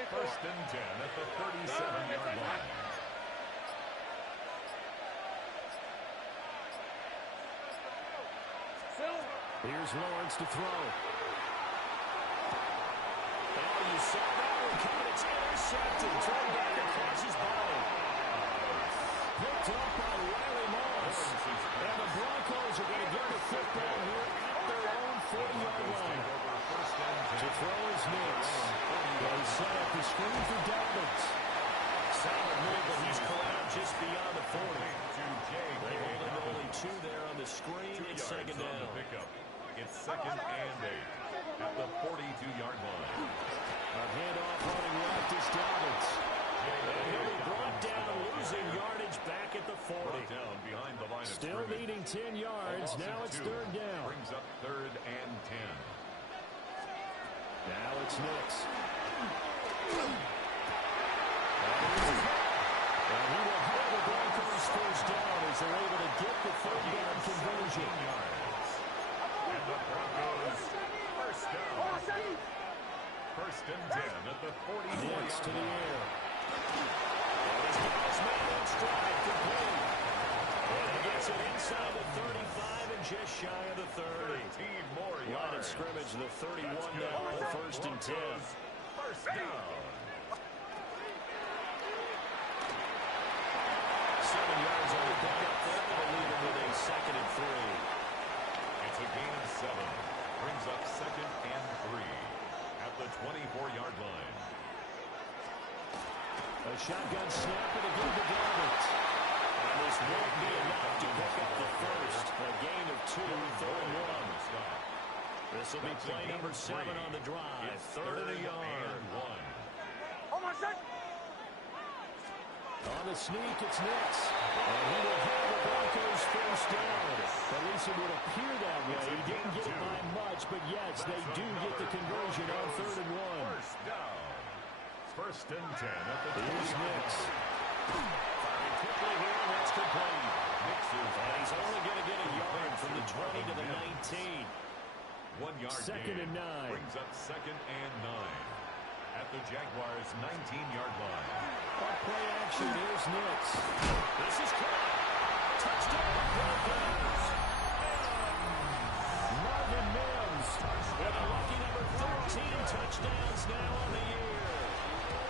First and 10 at the 37-yard line. Here's Lawrence to throw. Oh, you saw that one coming. It's intercepted. Turned back across his body. Picked up by Riley Moss. And the Broncos are going to get the football here at their own 40-yard line. To throw his Nix. They set up the screen for Dobbins. Solid move, but he's corralled just beyond the 40. They hold him to only 2 there on the screen. It's second down. It's second and 8 at the 42-yard line. A handoff running left is Dobbins. And he'll be brought down, losing yardage back at the 40. Down behind the line of Still needing 10 yards. Now it's third down. Brings up third and 10. Now it's Nix. And he will have the Broncos first down as they're able to get the third down conversion. And the Broncos first down. First and 10 at the 44. Nix to the air. And he's got his man in stride, complete. And he gets it inside the 35 and just shy of the 30. 13 more yards. Line of scrimmage, the 31 now on 1st and 10. First down. 7 yards on the pickup there. They'll lead him with a 2nd and 3. It's a gain of 7. Brings up 2nd and 3 at the 24-yard line. A shotgun snap and a good to Garrett. And this won't be enough to pick up the first. A gain of 2, 3rd and 1. This will be play number 7 on the drive. It's 3rd and a yard. And 1. Oh, my God. On the sneak, it's Nix. And he will have the Broncos first down. At least it would appear that way. He didn't get it by much, but yes, they do get the conversion on 3rd and 1. First down. 1st and 10 at the 20. Here's Nix. Firing quickly here, and that's complete. And he's only going to get a yard from the 20 to the 19. 1 yard 2nd and 9. Brings up 2nd and 9 at the Jaguars' 19-yard line. Off play action, here's Nix. This is caught. Touchdown, Broncos. Marvin Mims with a lucky number 13 touchdowns now on the year.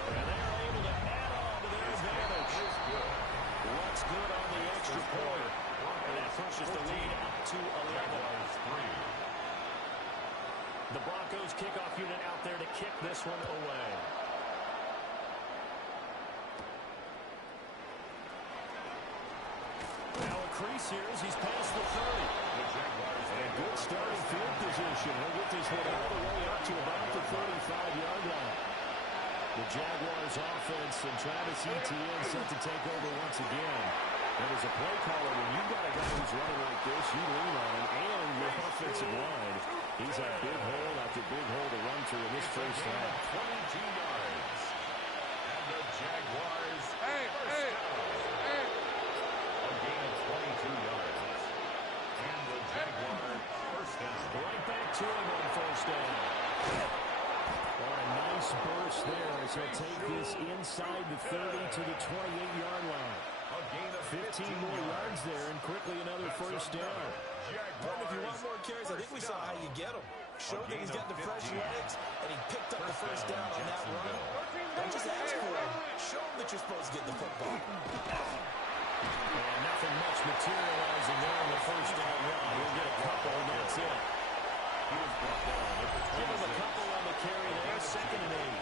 And they're able to add on to their advantage. What's good on the extra point? And that pushes the lead up to 11. The Broncos kickoff unit out there to kick this one away. Now a crease here as he's past the 30. And good starting field position. He'll get this one all the way up to about the 35-yard line. The Jaguars offense and Travis Etienne set to take over once again. And as a play caller, when you've got a guy who's running like this, you lean on him and your offensive line. He's had big hole after big hole to run through in this first half. 22 yards. And the Jaguars first down. A gain of 22 yards. And the Jaguars first down. Right back to him on first down. Oh, a nice burst there as he'll take this inside the 30 to the 28-yard line. A gain of 15 more yards there and quickly another first down. But if you want more carries, I think we saw how you get them. Show that he's got the fresh legs, and he picked up the first down on that run. Don't just ask for him. Show him that you're supposed to get the football. And nothing much materializing there on the first down run. He'll get a couple, and that's it. He was brought down at the 26. Give him a couple on the carry there, 2nd and 8.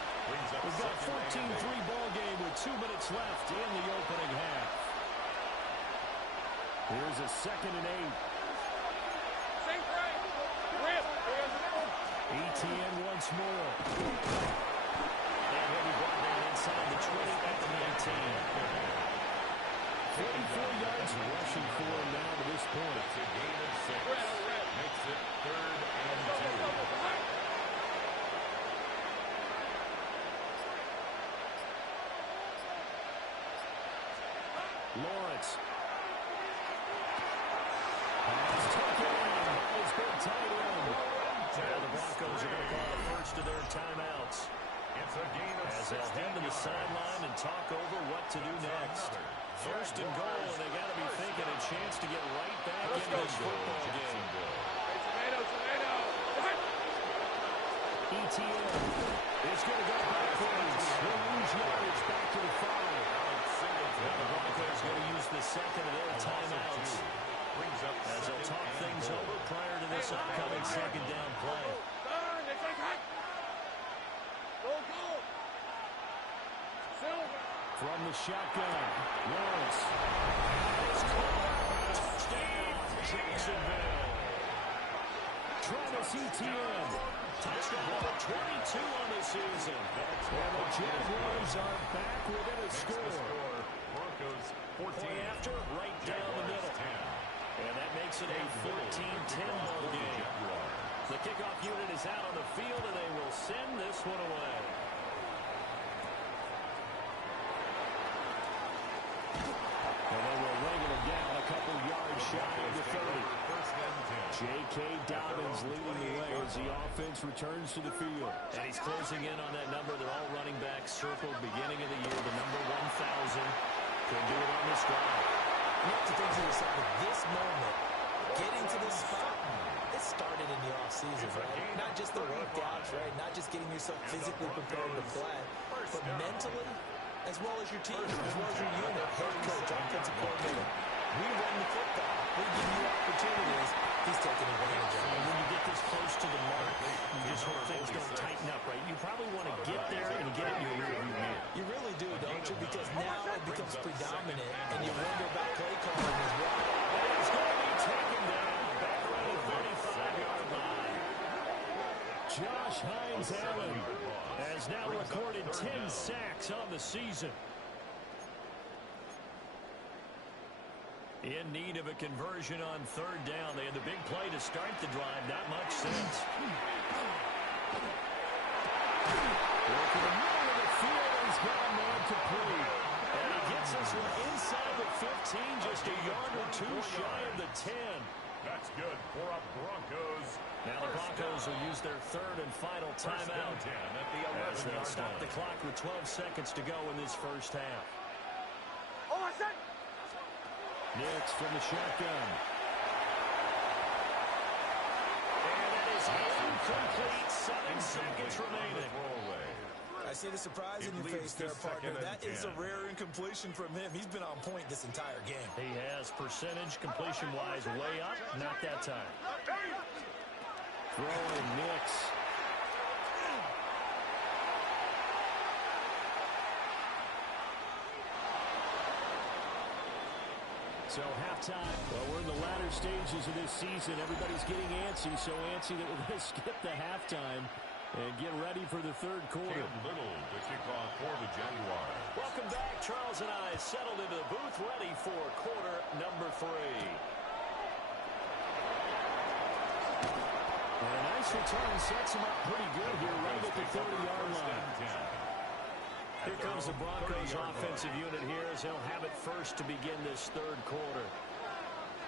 We've got a 14-3 ball game with 2 minutes left in the opening half. Here's a 2nd and 8. Etienne once more. And he'll be brought down inside the 20 at the 19. 44 yards rushing for him now to this point. It's a gain of 6. Makes it 3rd and 2. Lawrence. Pass taken in by his big tight end. And the Broncos are going to call the first of their timeouts. It's a gain of As they'll head to the sideline and talk over what to do next. First and goal, and they got to be thinking a chance to get right back into this football game. Etienne is going to go backwards. He'll lose yardage back to the 5. Now the Broncos going to use the second of their timeouts as they'll talk things over prior to this upcoming 2nd down play. From the shotgun, Lawrence. Touchdown, Jacksonville. Travis Etienne touched the ball 22 on the season. And the Jaguars are back within a score. Broncos 14 after, right down the middle. And that makes it a 14-10 ball game. The kickoff unit is out on the field, and they will send this one away. And they will ring him down a couple yards shy of the 30. J.K. Dobbins leading the way as the offense returns to the field. And he's closing in on that number. They're all running backs circled beginning of the year. The number 1,000. Could do it on this drive. You have to think to yourself, at this moment, getting to this spot, it's started in the offseason, right? Not just the workouts, right? Not just getting yourself physically prepared to play, but mentally, as well as your team, as well as your unit, head coach, offensive coordinator. We run the football. We give you opportunities. He's taking advantage of it. And when you get this close to the mark, you just hope things don't tighten up, right? You probably want to get there and get it in your rearview mirror. You really do, don't you? Because now it becomes predominant, and you wonder about play calling as well. And it's going to be taken down back around the 35-yard line. Josh Hines Allen has now recorded 10 sacks on the season. In need of a conversion on third down. They had the big play to start the drive. Not much since. Working the middle of the field. He's got a man complete. And he gets this one inside the 15, just a yard or two shy of the 10. That's good for a Broncos. Now the Broncos will use their third and final timeout. At the As they'll 11-yard stop line. the clock with 12 seconds to go in this first half. Oh, I said. Nix from the shotgun. And that is incomplete. 7 seconds remaining. I see the surprise in your face there, partner. That is a rare incompletion from him. He's been on point this entire game. He has percentage completion-wise way up. Not that time. Throwing Nix. So halftime. Well, we're in the latter stages of this season. Everybody's getting antsy, so antsy that we're going to skip the halftime and get ready for the third quarter. Cam Little to kick off for the Jaguars. Welcome back. Charles and I settled into the booth, ready for quarter number 3. And a nice return sets him up pretty good here, right at the 30-yard line. Here comes the Broncos offensive unit here as they'll have it first to begin this third quarter.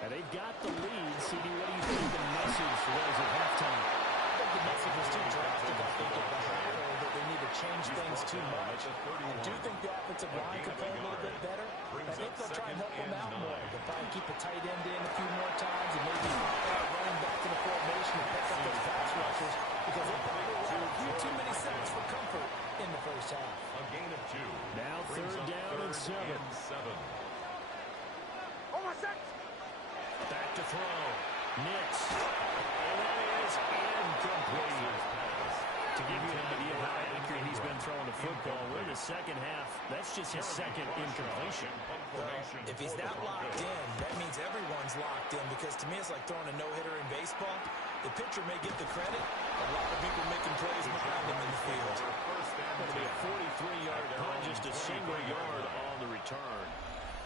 And they've got the lead. CD, what do you think the message was at halftime? I think the message was too drastic. I think at the high end that they need to change things too much. I do think the offensive line could play a little bit better. I think they'll try and help them out more. They'll probably keep a tight end in a few more times and maybe running back to the formation and pick up those pass rushers because they probably ran a few too many sacks for comfort in the first half. A gain of 2. Now third down and 7. Oh, I said. Back to throw. Nix. And that is incomplete. To give you an idea of how accurate he's been throwing the football, we're in the second half. That's just his second incompletion. If he's that locked in, that means everyone's locked in because to me it's like throwing a no-hitter in baseball. The pitcher may get the credit. A lot of people making plays behind him in the field. Going to be a 43-yard punt, just a single yard on the return.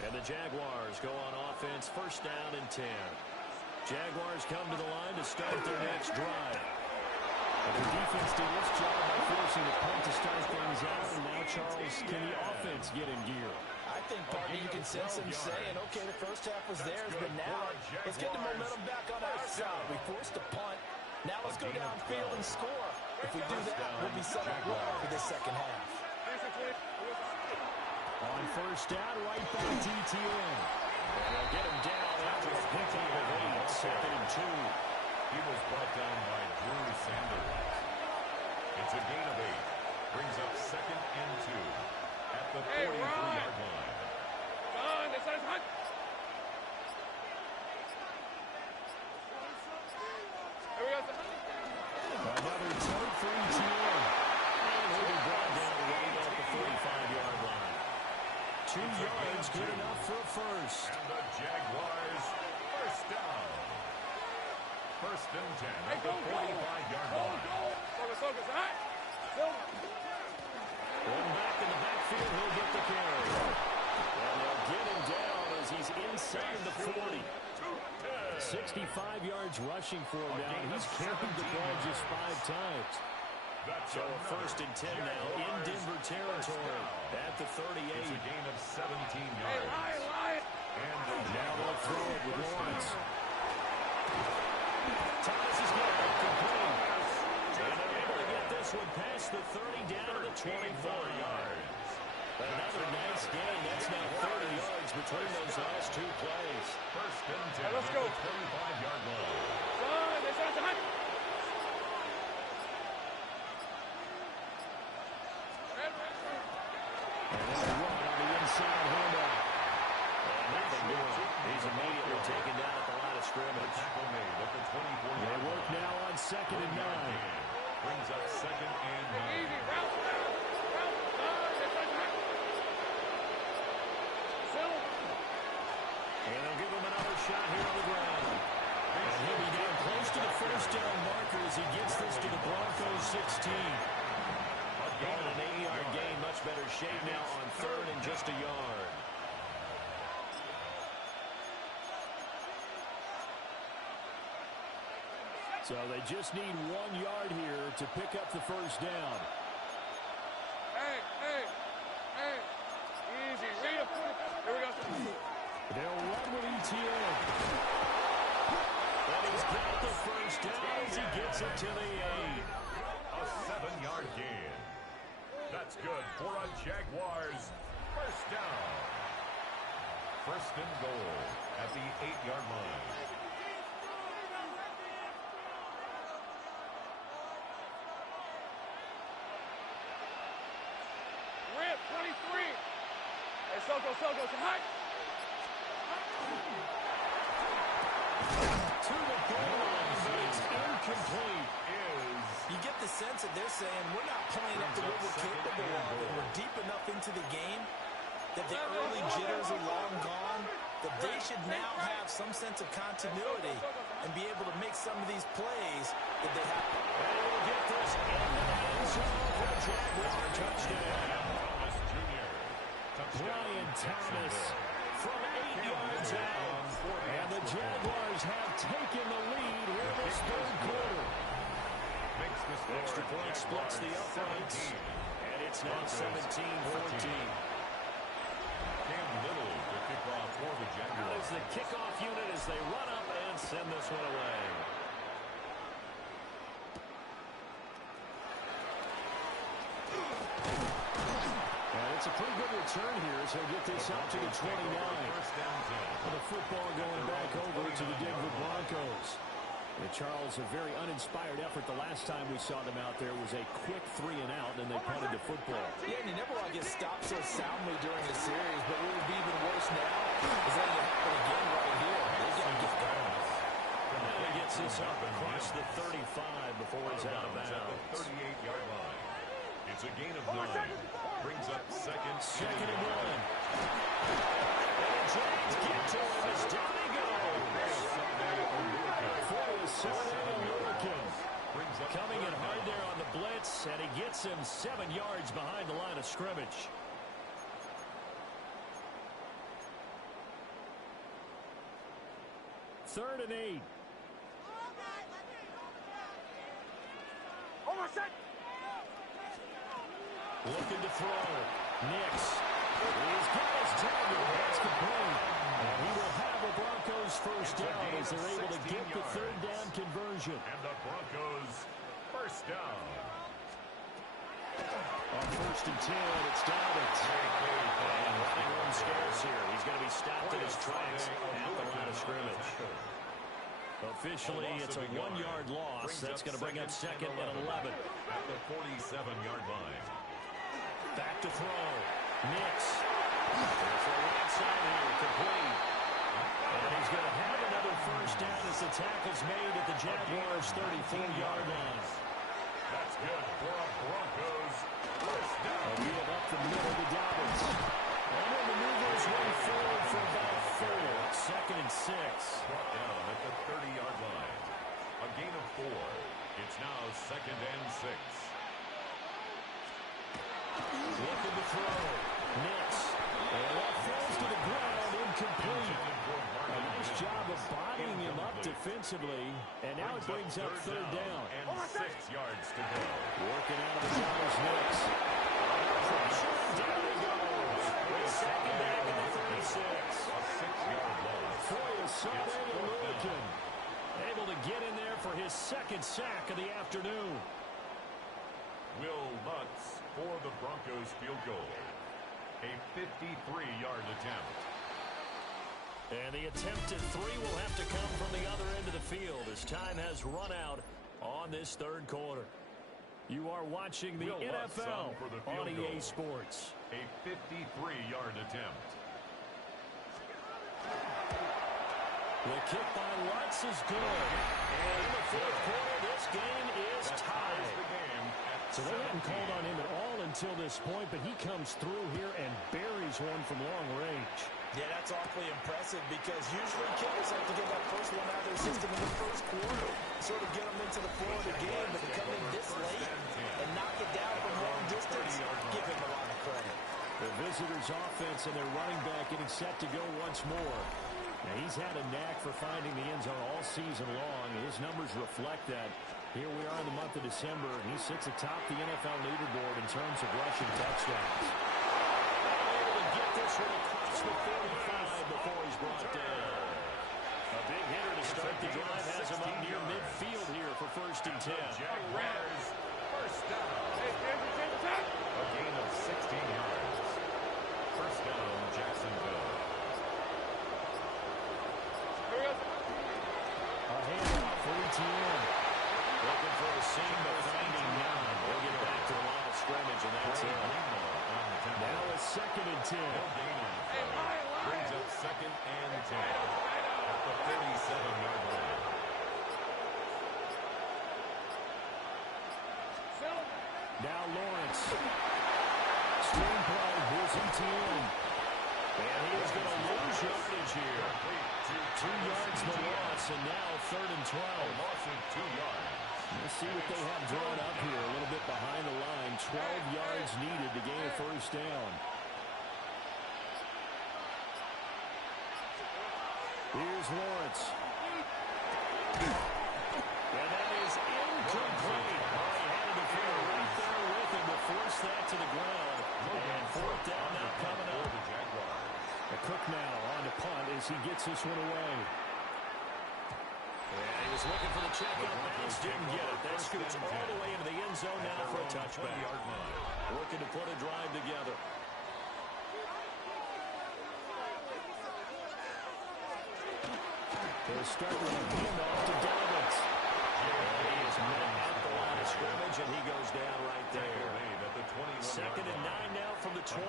And the Jaguars go on offense, first down and 10. Jaguars come to the line to start their next drive. And the defense did its job by forcing the punt to start things out. And now, Charles, can the offense get in gear? I think, partner, you can sense them saying, okay, the first half was theirs, but now let's get the momentum back on our side. We forced a punt. Now let's go downfield and score. If we do that, we'll be set up well for this second half. On first down, right back to ETN. And they'll get him down after a pickup of 8, second and 2. He was brought down by Drew Sanders. It's a gain of 8. Brings up second and 2 at the 43-yard line. Son, it's on his hunt. Here we go, son. Another tote for ETN. And he'll be brought down right at the 45-yard line. 2 yards, good enough for a first. And the Jaguars first down. First and 10 at the 45-yard line. Focus, all right? Silver. One back in the backfield, he'll get the carry. And they'll get him down as he's inside the 40. 65 yards rushing for him now. He's carried the ball just 5 times. So a first and 10 now in Denver territory at the 38. It's a gain of 17 Hey, yards. Lion. And Now they'll throw it with Lawrence. Thomas is good. Complete. And they're able to get this one past the 30 down to the 24 yards. Another nice gain. That's now 30 yards between those last 2 plays. First and 10 Let's go. at the 25-yard line. Son, And then a run on the inside handoff. And nothing doing. He's immediately taken down at the line of scrimmage. Tackle made at the 24. They work now on 2nd and 9. Brings up 2nd and 9. Easy. Route. And they'll give him another shot here on the ground. And he'll be down close to the first down marker as he gets this to the Broncos 16. Going an 8-yard gain, much better shape now on 3rd and just a yard. So they just need 1 yard here to pick up the first down. Hey. Easy. Read it. Here we go. They'll run with ETN. And he's got the first down as he gets it to the 8. A 7-yard gain. That's good for a Jaguars first down. First and goal at the 8-yard line. Rip, 23. Hey, Soko, say hi. To the goal line, but it's incomplete. You get the sense that they're saying we're not playing up to what we're capable of, and we're deep enough into the game that the early jitters are long gone, that they should now have some sense of continuity and be able to make some of these plays that they have. And we'll get this into the end zone for a Jaguar touchdown. Thomas Jr. Brian Thomas from 8 yards out. And the Jaguars have taken the lead here in this 3rd quarter. Extra point splits the uprights. And it's now 17-14. Cam Little, the kickoff for the Jaguars. That is the kickoff unit as they run up and send this one away. And it's a pretty good return here as he'll get this up to the 29. And the football going back over to the Denver Broncos. And Charles, a very uninspired effort the last time we saw them out there was a quick 3 and out, and they punted the football. Yeah, and you never want to get stopped so soundly during a series, but what would be even worse now is letting it happen again right here. They got to get going. And he gets this up across the 35 before he's out of bounds. At the 38-yard line. It's a gain of 9. Brings up second and 1. And James get to him as down he goes. Coming in hard there on the blitz, and he gets him 7 yards behind the line of scrimmage. Third and 8. Looking to throw. Nix. He's got his target. That's complete. And he will have a Broncos first down as they're able to get the 3rd down conversion. And the Broncos first down. On 1st and 10, it's Dobbins. And running room scarce here. He's going to be stopped in his tracks at the line of scrimmage. Officially, it's a 1-yard loss. That's going to bring up 2nd and 11. At the 47-yard line. Back to throw. Nix. There's the right side here. Complete. And he's going to have another first down as the tackle's made at the Jaguars' 34-yard line. That's good for a Broncos first down. A wheel up the middle to Dobbins. And then maneuvers his way forward for about 4. 2nd and 6. Brought down at the 30-yard line. A gain of 4. It's now 2nd and 6. Looking to throw. Nix. And that falls to the ground, incomplete. A nice job of bodying him up defensively. And now it brings up 3rd down. And 6 yards to go. Working out of the Giants Nix. Pressure, down he goes. With 2nd down at the 36. A 6-yard loss. Foye Sade and Lurkin able to get in there for his 2nd sack of the afternoon. Will Lutz for the Broncos field goal. A 53-yard attempt. And the attempted three will have to come from the other end of the field as time has run out on this third quarter. You are watching the NFL on EA Sports. A 53-yard attempt. The kick by Lutz is good. And in the fourth quarter, this game is tied. So they haven't called on him at all until this point, but he comes through here and buries one from long range. Yeah, that's awfully impressive because usually kickers like to get that first one out of their system in the first quarter, sort of get them into the flow of the game, but to come in this late and knock it down from long distance, give him a lot of credit. The visitors' offense and their running back getting set to go once more. Now, he's had a knack for finding the end zone all season long. His numbers reflect that. Here we are in the month of December, and he sits atop the NFL leaderboard in terms of rushing touchdowns. Able to get this one across the 45 before he's brought down. A big hitter to start the drive has him up near midfield here for 1st and 10. Jaguars, first down. A gain of 16 yards. First down, Jacksonville. A handoff for ETN. Looking for a seam, but finding none. They'll get back to the line of scrimmage, and that's it. Now it's 2nd and 10. Brings up 2nd and 10 at the 37-yard line. Now Lawrence. Screenplay, here's ETN. And he is going to lose yardage here. 2 yards the loss, and now 3rd and 12. Loss of 2 yards. Let's see what they have drawn up here. A little bit behind the line. 12 yards needed to gain a first down. Here's Lawrence. And that is incomplete. He had a defender right there with him to force that to the ground. And 4th down now coming up. A Cook now on to punt as he gets this one away. And he was looking for the check up bounce, didn't get it. That scoots all the way into the end zone now for a touchback. Looking to put a drive together. They'll start with a handoff to Dobbins. And he is met at the line of scrimmage, and he goes down right there. 2nd and 9 now from the 21.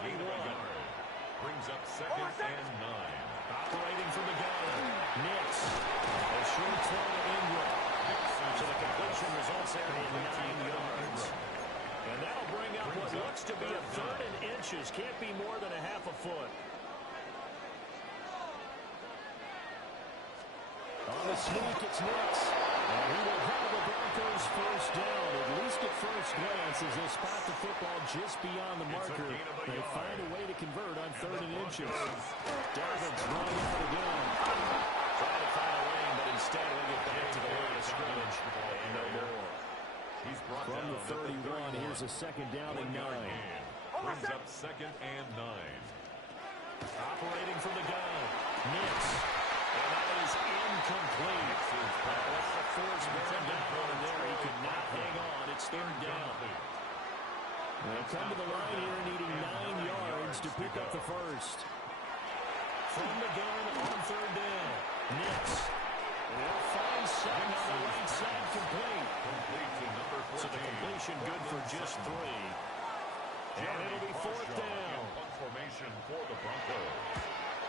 Brings up 2nd and 9. Operating from the gun. Nix. A short throw to Ingram. So the completion results there in 9 yards. And that'll bring up what looks to be a 3rd and inches. Can't be more than a half a foot. On the sneak, it's Nix. And he will have the Broncos first down, at least at first glance, as they spot the football just beyond the marker. They find a way to convert on 3rd and inches. Dobbins running out again. Trying to find a lane, but instead he'll get back to the line of scrimmage. And no more. From the 31, here's a 2nd down and 9. Brings up 2nd and 9. Operating from the gun. Nix. And that is incomplete. That's the force bearing down in there. He could not hang on. It's 3rd down. They'll come to the line here needing 9 yards to pick up the first. From the gun on 3rd down. Nix. They'll find Sutton on the right side complete. So the completion good for just 3. And it'll be 4th down. Formation for the Broncos.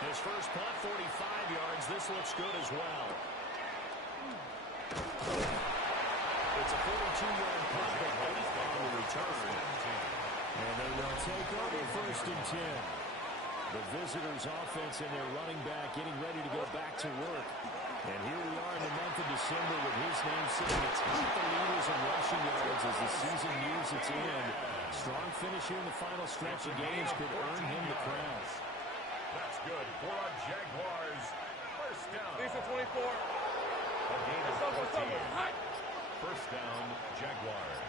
His first punt, 45 yards. This looks good as well. It's a 42-yard punt, but 8 on the return. And they will take over 1st and 10. The visitors' offense and their running back getting ready to go back to work. And here we are in the month of December with his name sitting atop the leaders in rushing yards as the season nears its end. Strong finish here in the final stretch of games could earn him the crown. That's good for our Jaguars. First down. These are 24. A gain of 14. First down, Jaguars.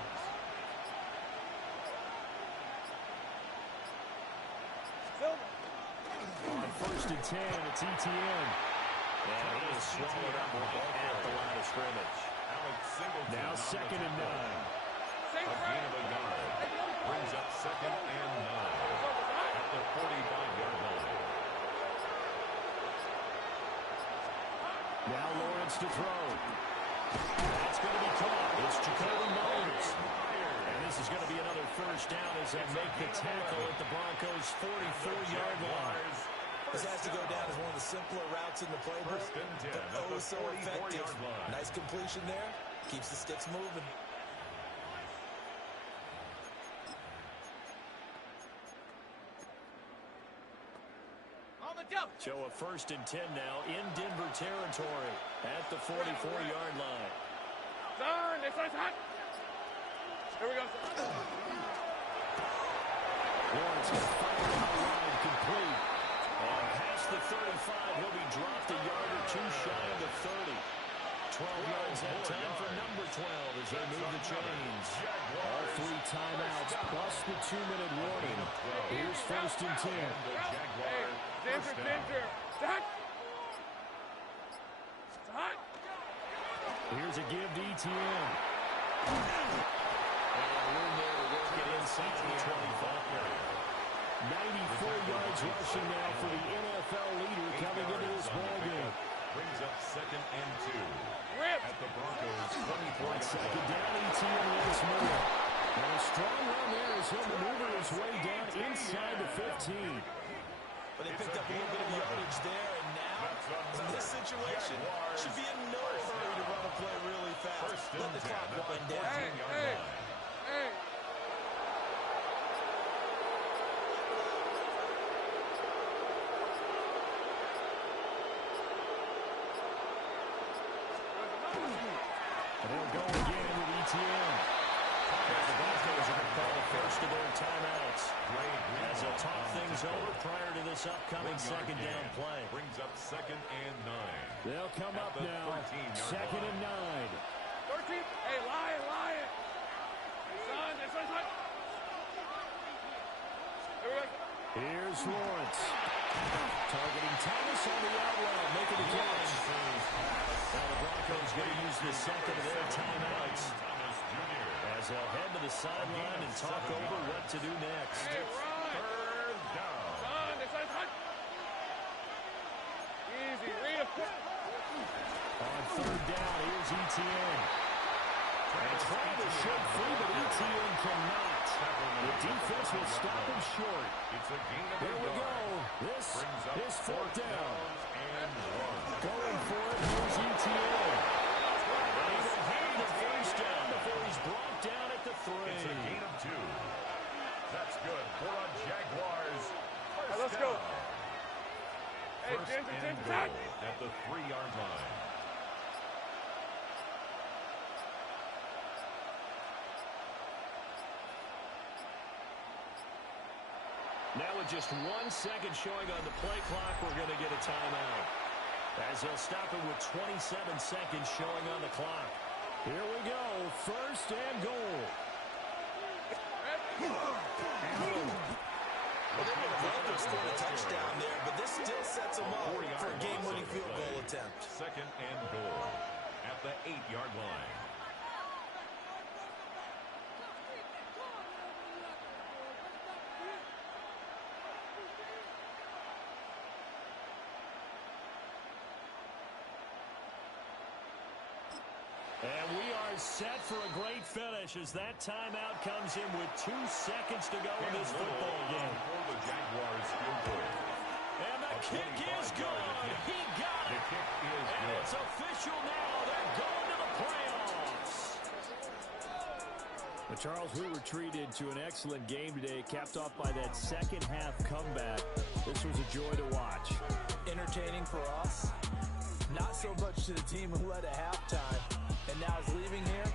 On 1st and 10, it's ETN. And he is swallowed up right at the line of scrimmage. Now 2nd and 9. A gain of a yard. Brings up 2nd and 9 at the 45-yard line. Now Lawrence to throw. That's going to be caught. It's Jacoby Myers. And this is going to be another first down as they make the tackle at the Broncos' 44-yard line. This has to go down as one of the simpler routes in the playbook, but oh so effective. Nice completion there. Keeps the sticks moving. So a 1st and 10 now in Denver territory at the 44-yard line. Son, this one's hot. Here we go. Lawrence is fired out wide, complete. And past the 35, he'll be dropped a yard or two shy of the 30. 12 yards that time for number 12 as they move the chains. All 3 timeouts plus the 2-minute warning. Here's 1st and 10. Hey, Ginger. Hot. Hot. Here's a give to ETN. And room there to work it inside the 25. 94 yards rushing now for the NFL leader coming into this ballgame. Brings up 2nd and 2. Rip. At the Broncos' 24-yard Second down, ETN once more. And a strong run there as he'll maneuver his way down inside the 15. But they picked up a little bit of yardage there, and now, in this situation, should be in no hurry to run a play really fast. Let the clock wind down. Hey. And they'll go again with ETN. The Broncos are going to call the first of their timeouts as they'll talk things over prior to this upcoming 2nd down play. Brings up 2nd and 9. They'll come up now, 2nd and 9. 13. Hey, lion. Hey, son, this one's hot. Here we go. Here's Lawrence. Targeting Thomas on the out route, making the catch. Now the Broncos going to use the second of their timeouts as they'll head to the sideline and talk over what to do next. Hey, run. 3rd down. Son, this one's hot. Easy. Read a quick. On 3rd down, here's ETN. And trying to shake free, but ETN cannot. The defense will stop him short. It's a gain of There we go. This is 4th down. And 1. Going for it, here's ETN. And he will have the first down before he's brought down at the 3. It's a gain of 2. That's good for a Jaguars. Hey, let's go. Hey, 1st Ginger, and hot. goal at the 3-yard line. Now with just 1 second showing on the play clock, we're going to get a timeout. As they'll stop it with 27 seconds showing on the clock. Here we go, 1st and goal. Well, they would have loved to have scored a touchdown there, but this still sets them up for a game-winning field goal attempt. 2nd and goal at the 8-yard line. And we are set for a great finish as that timeout comes in with 2 seconds to go in this football game. For the Jaguars field goal. And the kick is good. He got The it. kick is And good. it's official now. They're going to the playoffs. But Charles, we were treated to an excellent game today, capped off by that second half comeback. This was a joy to watch. Entertaining for us. Not so much to the team who led at halftime. And now is leaving here,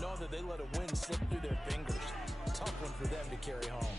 know that they let a win slip through their fingers. Tough one for them to carry home.